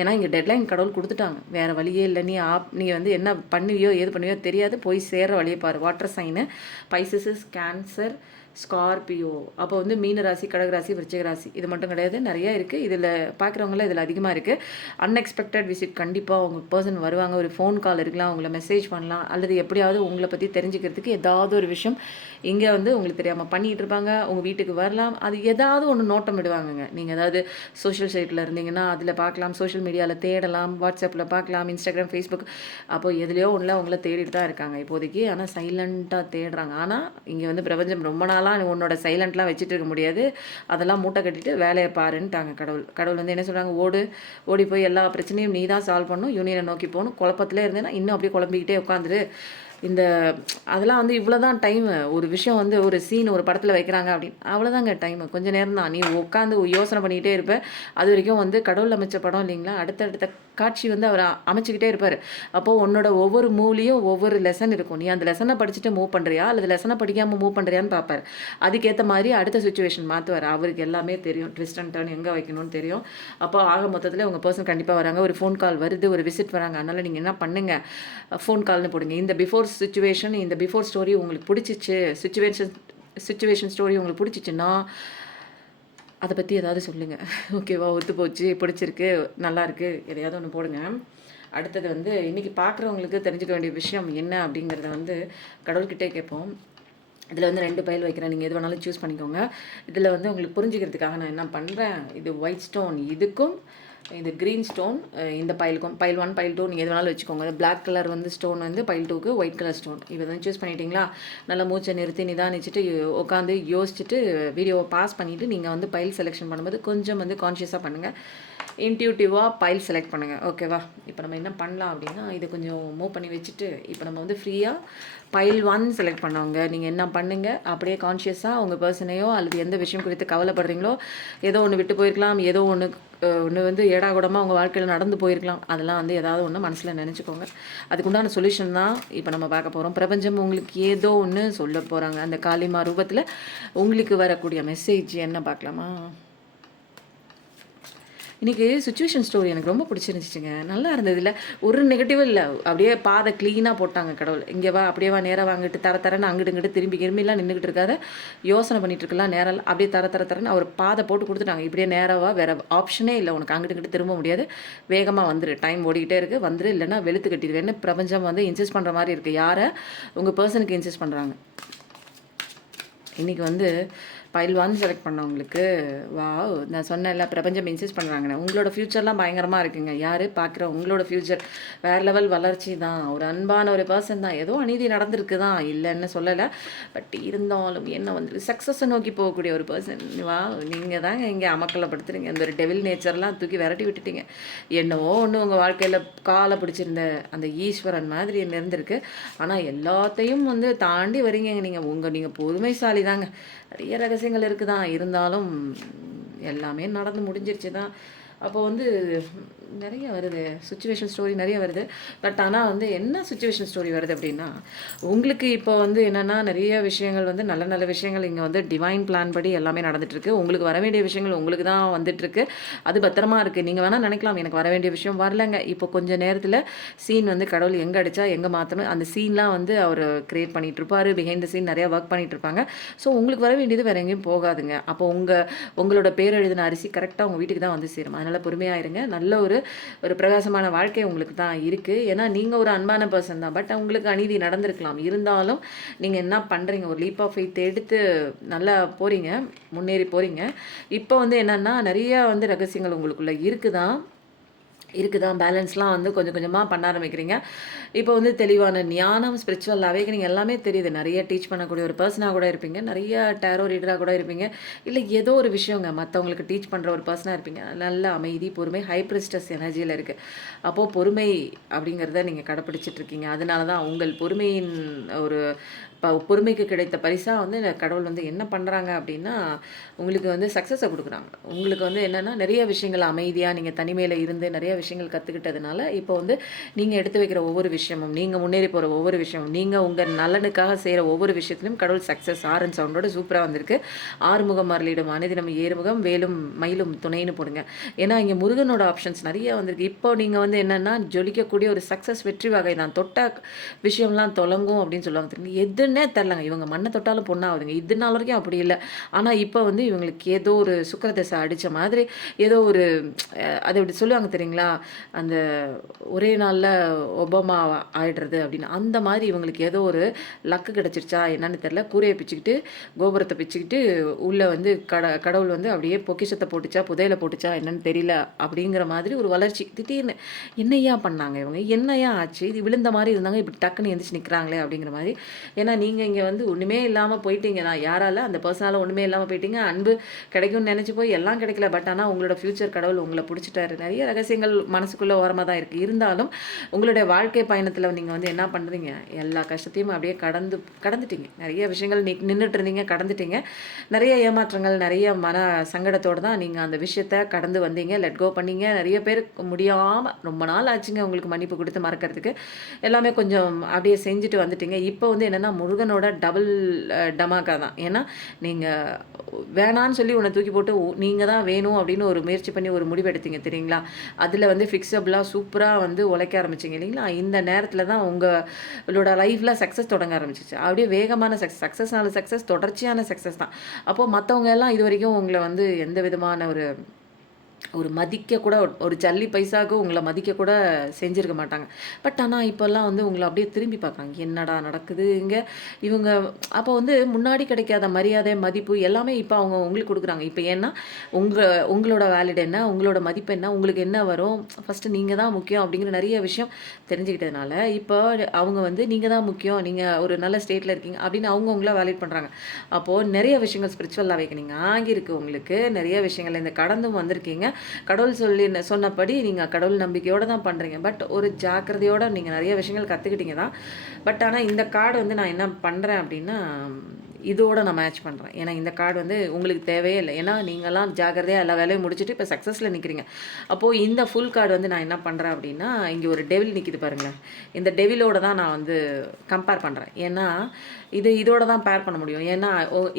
ஏன்னா இங்கே டெட்லைன் கடவுள் கொடுத்துட்டாங்க, வேறு வழியே இல்லை. நீ வந்து என்ன பண்ணுவியோ ஏது பண்ணுவியோ தெரியாது, போய் சேர்ற வழியை பாரு. Water sign, Pisces, cancer, Scorpio, அப்போ வந்து மீன ராசி, கடக ராசி, விருச்சிக ராசி இது மட்டும் கிடையாது, நிறைய இருக்குது. இதில் பார்க்குறவங்களாம் இதில் அதிகமாக இருக்குது. அன்எக்ஸ்பெக்டட் விசிட் கண்டிப்பாக உங்கள் பர்சன் வருவாங்க. ஒரு ஃபோன் கால் இருக்கலாம், உங்களை மெசேஜ் பண்ணலாம், அல்லது எப்படியாவது உங்களை பற்றி தெரிஞ்சுக்கிறதுக்கு ஏதாவது ஒரு விஷயம் இங்கே வந்து உங்களுக்கு தெரியாமல் பண்ணிகிட்டு இருப்பாங்க. உங்கள் வீட்டுக்கு வரலாம், அது ஏதாவது ஒன்று நோட்டம் விடுவாங்கங்க. நீங்கள் ஏதாவது சோஷியல் சைட்டில் இருந்தீங்கன்னா அதில் பார்க்கலாம், சோஷியல் மீடியாவில் தேடலாம், வாட்ஸ்அப்பில் பார்க்கலாம், இன்ஸ்டாகிராம், ஃபேஸ்புக், அப்போ எதுலையோ ஒன்றில் உங்களை தேடிட்டு தான் இருக்காங்க இப்போதைக்கு. ஆனால் சைலண்ட்டாக தேடுறாங்க. ஆனால் இங்கே வந்து பிரபஞ்சம் ரொம்ப நாளாக உன்னோட சைலண்ட்லாம் வச்சுட்டு இருக்க முடியாது, அதெல்லாம் மூட்டை கட்டிட்டு வேலையை பாருன்ட்டாங்க கடவுள் வந்து என்ன சொல்கிறாங்க, ஓடி போய் எல்லா பிரச்சனையும் நீ தான் சால்வ் பண்ணணும், யூனியனை நோக்கி போகணும், குழப்பத்திலே இருந்தேன்னா இன்னும் அப்படியே குழம்பிக்கிட்டே உட்காந்துரு. இந்த அதெல்லாம் வந்து இவ்வளோ தான் டைமு. ஒரு விஷயம் வந்து ஒரு சீன் ஒரு படத்தில் வைக்கிறாங்க அப்படின்னு, அவ்வளோதாங்க டைமு. கொஞ்சம் நேரம் தான் நீ உட்காந்து யோசனை பண்ணிக்கிட்டே இருப்ப. அது வரைக்கும் வந்து கடவுள் அமைச்ச படம் இல்லைங்களா, அடுத்தடுத்த காட்சி வந்து அவர் அமைச்சிக்கிட்டே இருப்பார். அப்போது உன்னோட ஒவ்வொரு மூவ்லேயும் ஒவ்வொரு லெசன் இருக்கும். நீ அந்த லெசனை படிச்சுட்டு மூவ் பண்ணுறியா அல்லது லெசனை படிக்காமல் மூவ் பண்ணுறியான்னு பார்ப்பார். அதுக்கேற்ற மாதிரி அடுத்த சுச்சுவேஷன் மாற்றுவார். அவருக்கு எல்லாமே தெரியும், ட்விஸ்ட் அண்ட் டர்ன் எங்கே வைக்கணும்னு தெரியும். அப்போ ஆக மொத்தத்தில் உங்கள் பர்சன் கண்டிப்பாக வராங்க. ஒரு ஃபோன் கால் வருது, ஒரு விசிட் வராங்க. அதனால் நீங்கள் என்ன பண்ணுங்கள், ஃபோன் கால்னு போடுங்க. இந்த பிஃபோர் சுச்சுவேஷன், இந்த பிஃபோர் ஸ்டோரி உங்களுக்கு பிடிச்சிச்சு, சுச்சுவேஷன் ஸ்டோரி உங்களுக்கு பிடிச்சிச்சுன்னா அதை பற்றி ஏதாவது சொல்லுங்கள். ஓகேவா, ஒத்து போச்சு, பிடிச்சிருக்கு, நல்லாயிருக்கு, எதையாவது ஒன்று போடுங்க. அடுத்தது வந்து இன்றைக்கி பார்க்குறவங்களுக்கு தெரிஞ்சுக்க வேண்டிய விஷயம் என்ன அப்படிங்கிறத வந்து கடவுள்கிட்டே கேட்போம். இதில் வந்து 2 பைல் வைக்கிறேன், நீங்கள் எது வேணாலும் சூஸ் பண்ணிக்கோங்க. இதில் வந்து உங்களுக்கு புரிஞ்சுக்கிறதுக்காக நான் என்ன பண்ணுறேன், இது ஒயிட் ஸ்டோன் இதுக்கும் இது க்ரீன் ஸ்டோன் இந்த பைலுக்கும், பைல் 1 பைல் 2 நீங்கள் எது வேணாலும் வச்சுக்கோங்க. பிளாக் கலர் வந்து ஸ்டோன் வந்து பைல் 2க்கு, ஒயிட் கலர் ஸ்டோன் இதை வந்து சூஸ் பண்ணிட்டீங்களா. நல்லா மூச்சை நிறுத்தி நிதானிச்சுட்டு உட்காந்து யோசிச்சுட்டு வீடியோவை பாஸ் பண்ணிவிட்டு நீங்கள் வந்து பைல் செலெக்ஷன் பண்ணும்போது கொஞ்சம் வந்து கான்ஷியஸாக பண்ணுங்கள், இன்ட்யூட்டிவாக பைல் செலக்ட் பண்ணுங்கள். ஓகேவா, இப்போ நம்ம என்ன பண்ணலாம் அப்படின்னா, இதை கொஞ்சம் மூவ் பண்ணி வச்சுட்டு இப்போ நம்ம வந்து ஃப்ரீயாக பைல் 1 செலக்ட் பண்ணவங்க நீங்கள் என்ன பண்ணுங்கள், அப்படியே கான்ஷியஸாக உங்கள் பர்சனையோ அல்லது எந்த விஷயம் குறித்து கவலைப்படுறீங்களோ, ஏதோ ஒன்று விட்டு போயிருக்கலாம், ஏதோ ஒன்று வந்து ஏடாகூடமாக உங்கள் வாழ்க்கையில் நடந்து போயிருக்கலாம், அதெல்லாம் வந்து ஏதாவது ஒன்று மனசில் நினச்சிக்கோங்க. அதுக்குண்டான சொல்யூஷன் தான் இப்போ நம்ம பார்க்க போகிறோம். பிரபஞ்சம் உங்களுக்கு ஏதோ ஒன்று சொல்ல போகிறாங்க. அந்த காளிமா ரூபத்தில் உங்களுக்கு வரக்கூடிய மெசேஜ் என்ன பார்க்கலாமா. இன்றைக்கி சுச்சுவேஷன் ஸ்டோரி எனக்கு ரொம்ப பிடிச்சிருந்துச்சுங்க, நல்லா இருந்தது. இல்லை ஒரு நெகட்டிவும் இல்லை, அப்படியே பாதை க்ளீனாக போட்டாங்க கடவுள். இங்கே வா, அப்படியே வா, நேராக வாங்கிட்டு தரன்னு அங்கிட்டு இங்கிட்டு திரும்பிலாம் நின்றுக்கிட்டு இருக்காத, யோசனை பண்ணிட்டு இருக்கலாம், நேரம் அப்படியே தரன்னு அவர் பாதை போட்டு கொடுத்துட்டாங்க. இப்படியே நேராக வேறு ஆப்ஷனே இல்லை உனக்கு, அங்கிட்டு இங்கிட்டு திரும்ப முடியாது, வேகமாக வந்துரு, டைம் ஓடிக்கிட்டே இருக்குது, வந்துரு, இல்லைன்னா வெளுத்து கட்டிடுவேன்னு பிரபஞ்சம் வந்து இன்சிஸ்ட் பண்ணுற மாதிரி இருக்குது. யாரை, உங்கள் பர்சனுக்கு இன்சிஸ்ட் பண்ணுறாங்க. இன்றைக்கி வந்து பைல் 1 செலக்ட் பண்ணவங்களுக்கு வாவ், நான் சொன்னேன்ல பிரபஞ்சம் இன்சிஸ்ட் பண்ணுறாங்கண்ணே, உங்களோட ஃப்யூச்சர்லாம் பயங்கரமாக இருக்குங்க. யார் பார்க்குற உங்களோட ஃப்யூச்சர் வேறு லெவல் வளர்ச்சி தான், ஒரு அன்பான ஒரு பர்சன் தான். ஏதோ அநீதி நடந்திருக்கு தான், இல்லைன்னு சொல்லலை, பட் இருந்தாலும் என்ன வந்து சக்ஸஸை நோக்கி போகக்கூடிய ஒரு பர்சன். வா, நீங்கள் தாங்க இங்கே அமக்கலப்படுத்துறீங்க. இந்த ஒரு டெவில் நேச்சர்லாம் தூக்கி விரட்டி விட்டுட்டீங்க. என்னவோ ஒன்று உங்கள் வாழ்க்கையில் காலை பிடிச்சிருந்த அந்த ஈஸ்வரன் மாதிரி என்ன இருந்திருக்கு, ஆனால் எல்லாத்தையும் வந்து தாண்டி வரீங்க நீங்கள் பொறுமைசாலி தாங்க. நிறைய ரகசியங்கள் இருக்குதான், இருந்தாலும் எல்லாமே நடந்து முடிஞ்சிருச்சு தான். அப்போ வந்து நிறைய வருது, சுச்சுவேஷன் ஸ்டோரி நிறைய வருது. பட் ஆனால் வந்து என்ன சுச்சுவேஷன் ஸ்டோரி வருது அப்படின்னா, உங்களுக்கு இப்போ வந்து என்னென்னா நிறைய விஷயங்கள் வந்து நல்ல நல்ல விஷயங்கள் இங்கே வந்து டிவைன் பிளான் படி எல்லாமே நடந்துகிட்ருக்கு. உங்களுக்கு வர வேண்டிய விஷயங்கள் உங்களுக்கு தான் வந்துட்டுருக்கு, அது பத்திரமா இருக்குது. நீங்கள் வேணால் நினைக்கலாம் எனக்கு வர வேண்டிய விஷயம் வரலைங்க. இப்போ கொஞ்சம் நேரத்தில் சீன் வந்து கடவுள் எங்கே அடித்தா எங்கே மாற்றணும், அந்த சீன்லாம் வந்து அவர் க்ரியேட் பண்ணிகிட்ருப்பார். பிஹைண்ட் த சீன் நிறையா ஒர்க் பண்ணிகிட்ருப்பாங்க. ஸோ உங்களுக்கு வர வேண்டியது வேறு எங்கேயும் போகாதுங்க. அப்போ உங்களோட பேர் எழுதின அரிசி கரெக்டாக உங்கள் வீட்டுக்கு தான் வந்து சேரும். அதனால் பொறுமையாக இருங்க. நல்ல ஒரு பிரகாசமான வாழ்க்கை உங்களுக்கு தான் இருக்குது. ஏன்னா நீங்கள் ஒரு அன்பான பர்சன் தான், பட் உங்களுக்கு அநீதி நடந்திருக்கலாம். இருந்தாலும் நீங்கள் என்ன பண்ணுறீங்க, ஒரு லீப் ஆஃப் ஃபெய்த் எடுத்து நல்லா போகிறீங்க, முன்னேறி போகிறீங்க. இப்போ வந்து என்னென்னா நிறையா வந்து ரகசியங்கள் உங்களுக்குள்ளே இருக்குதான், பேலன்ஸ்லாம் வந்து கொஞ்சம் கொஞ்சமாக பண்ண ஆரம்பிக்கிறீங்க. இப்போ வந்து தெளிவான ஞானம், ஸ்பிரிச்சுவல் அவேக்கனிங் எல்லாமே தெரியுது. நிறைய டீச் பண்ணக்கூடிய ஒரு பர்சனாக கூட இருப்பீங்க, நிறைய டேரோ ரீடராக கூட இருப்பீங்க, இல்லை ஏதோ ஒரு விஷயங்க மற்றவங்களுக்கு டீச் பண்ணுற ஒரு பர்சனாக இருப்பீங்க. நல்ல அமைதி, பொறுமை, ஹை பிரிஸ்டஸ் எனர்ஜியில் இருக்குது. அப்போது பொறுமை அப்படிங்கிறத நீங்கள் கடைப்பிடிச்சிட்ருக்கீங்க. அதனால தான் உங்கள் பொறுமையின் ஒரு பொறுமைக்கு கிடைத்த பரிசாக வந்து கடவுள் வந்து என்ன பண்ணுறாங்க அப்படின்னா, உங்களுக்கு வந்து சக்ஸஸை கொடுக்குறாங்க. உங்களுக்கு வந்து என்னென்னா நிறைய விஷயங்கள் அமைதியாக நீங்கள் தனிமையில் இருந்து நிறைய விஷயங்கள் கற்றுக்கிட்டதுனால இப்போ வந்து நீங்கள் எடுத்து வைக்கிற ஒவ்வொரு விஷயமும், நீங்கள் முன்னேறி போகிற ஒவ்வொரு விஷயமும், நீங்கள் உங்கள் நலனுக்காக செய்கிற ஒவ்வொரு விஷயத்துலையும் கடவுள் சக்ஸஸ் ஆரன் சவுண்டோட சூப்பராக வந்திருக்கு. ஆறுமுகம் அருளிடும் அனுதினம் ஏறுமுகம் வேலும் மயிலும் துணைன்னு போடுங்க. ஏன்னா இங்கே முருகனோட ஆப்ஷன்ஸ் நிறைய வந்திருக்கு. இப்போ நீங்கள் வந்து என்னென்னா ஜொலிக்கக்கூடிய ஒரு சக்ஸஸ் வெற்றி வகை தான். தொட்ட விஷயம்லாம் தொலங்கும் அப்படின்னு சொல்லுவாங்க தெரியுங்க. எதுன்னே தெரிலங்க. இவங்க மண்ணை தொட்டாலும் பொண்ணாகுதுங்க. இது நாள் வரைக்கும் அப்படி இல்லை. ஆனால் இப்போ வந்து இவங்களுக்கு ஏதோ ஒரு சுக்கிரதசை அடித்த மாதிரி ஏதோ ஒரு அதை இப்படி சொல்லுவாங்க தெரியுங்களா, அந்த ஒரே நாளில் ஒபாமா ஆயிடுறது அப்படின்னு. அந்த மாதிரி இவங்களுக்கு ஏதோ ஒரு லக்கு கிடச்சிருச்சா என்னன்னு தெரில. கூரையை பிச்சுக்கிட்டு கோபுரத்தை பிச்சுக்கிட்டு உள்ளே வந்து கடவுள் வந்து அப்படியே பொக்கிஷத்தை போட்டுச்சா புதையில போட்டுச்சா என்னன்னு தெரியல அப்படிங்கிற மாதிரி ஒரு வளர்ச்சி. திடீர்னு என்னையா பண்ணாங்க இவங்க, என்னையா ஆச்சு, இது விழுந்த மாதிரி இருந்தாங்க இப்படி டக்குன்னு எந்திரிச்சு நிற்கிறாங்களே அப்படிங்கிற மாதிரி. ஏன்னா நீங்கள் இங்கே வந்து ஒன்றுமே இல்லாமல் போயிட்டீங்க தான். யாரால அந்த பர்சனால ஒன்றுமே இல்லாமல் போயிட்டீங்க. அன்பு கிடைக்கும்னு நினச்சி போய் எல்லாம் கிடைக்கல. பட் ஆனால் உங்களோட ஃப்யூச்சர் கடவுள் உங்களை பிடிச்சிட்டாரு. நிறைய ரகசியங்கள் மனசுக்குள்ளே ஓரமாக தான் இருக்குது. இருந்தாலும் உங்களுடைய வாழ்க்கை பயணத்தில் நீங்கள் வந்து என்ன பண்ணுறீங்க, எல்லா கஷ்டத்தையும் அப்படியே கடந்துட்டீங்க. நிறைய விஷயங்கள் நின்றுட்டு இருந்தீங்க, கடந்துட்டீங்க. நிறைய ஏமாற்றங்கள், நிறைய மன சங்கடத்தோடு தான் நீங்கள் அந்த விஷயத்தை கடந்து வந்தீங்க, லெட் கோ பண்ணீங்க. நிறைய பேர் முடியாமல் ரொம்ப நாள் ஆச்சுங்க உங்களுக்கு மன்னிப்பு கொடுத்து மறக்கிறதுக்கு. எல்லாமே கொஞ்சம் அப்படியே செஞ்சுட்டு வந்துட்டீங்க. இப்போ வந்து என்னென்னா முருகனோட டபுள் டமாக்கா தான். ஏன்னா நீங்கள் வேணான்னு சொல்லி உன்னை தூக்கி போட்டு நீங்கள் தான் வேணும் அப்படின்னு ஒரு முயற்சி பண்ணி ஒரு முடிவு எடுத்தீங்க தெரியுங்களா. அதில் வந்து ஃபிக்ஸபிளாக சூப்பராக வந்து உழைக்க ஆரம்பிச்சிங்க இல்லைங்களா. இந்த நேரத்தில் தான் உங்களோட லைஃப்பில் சக்ஸஸ் தொடங்க ஆரம்பிச்சிச்சு. அப்படியே வேகமான சக்ஸஸ்னால சக்ஸஸ், தொடர்ச்சியான சக்ஸஸ் தான். அப்போது மற்றவங்க எல்லாம் இது வரைக்கும் உங்களை வந்து எந்த விதமான ஒரு மதிக்க கூட, ஒரு ஜல்லி பைசாவுக்கு உங்களை மதிக்க கூட செஞ்சுருக்க மாட்டாங்க. பட் ஆனால் இப்போல்லாம் வந்து உங்களை அப்படியே திரும்பி பார்க்குறாங்க. என்னடா நடக்குது இங்கே இவங்க. அப்போ வந்து முன்னாடி கிடைக்காத மரியாதை, மதிப்பு எல்லாமே இப்போ அவங்க உங்களுக்கு கொடுக்குறாங்க. இப்போ ஏன்னா உங்களோட வேலிட் என்ன, உங்களோட மதிப்பு என்ன, உங்களுக்கு என்ன வரும், ஃபஸ்ட்டு நீங்கள் தான் முக்கியம் அப்படிங்கிற நிறைய விஷயம் தெரிஞ்சுக்கிட்டதுனால இப்போ அவங்க வந்து நீங்கள் தான் முக்கியம், நீங்கள் ஒரு நல்ல ஸ்டேட்டில் இருக்கீங்க அப்படின்னு அவங்கள வேலிட் பண்ணுறாங்க. அப்போது நிறைய விஷயங்கள் ஸ்பிரிச்சுவல் அவேக்கனிங் ஆகியிருக்கு உங்களுக்கு. நிறைய விஷயங்கள் இந்த கடந்தும் வந்திருக்கீங்க. கடவுள் சொன்னபடி நீங்கள் கடவுள் நம்பிக்கையோடு தான் பண்ணுறீங்க. பட் ஒரு ஜாக்கிரதையோடு நீங்கள் நிறைய விஷயங்கள் கற்றுக்கிட்டீங்க தான். பட் ஆனால் இந்த கார்டு வந்து நான் என்ன பண்ணுறேன் அப்படின்னா இதோட நான் மேட்ச் பண்ணுறேன். ஏன்னா இந்த கார்டு வந்து உங்களுக்கு தேவையே இல்லை. ஏன்னா நீங்கள்லாம் ஜாக்கிரதையாக எல்லா வேலையும் முடிச்சுட்டு இப்போ சக்ஸஸில் நிற்கிறீங்க. அப்போது இந்த ஃபுல் கார்டு வந்து நான் என்ன பண்ணுறேன் அப்படின்னா, இங்கே ஒரு டெவில் நிற்கிது பாருங்களேன். இந்த டெவிலோட தான் நான் வந்து கம்பேர் பண்ணுறேன். ஏன்னா இதோட தான் பேர் பண்ண முடியும். ஏன்னா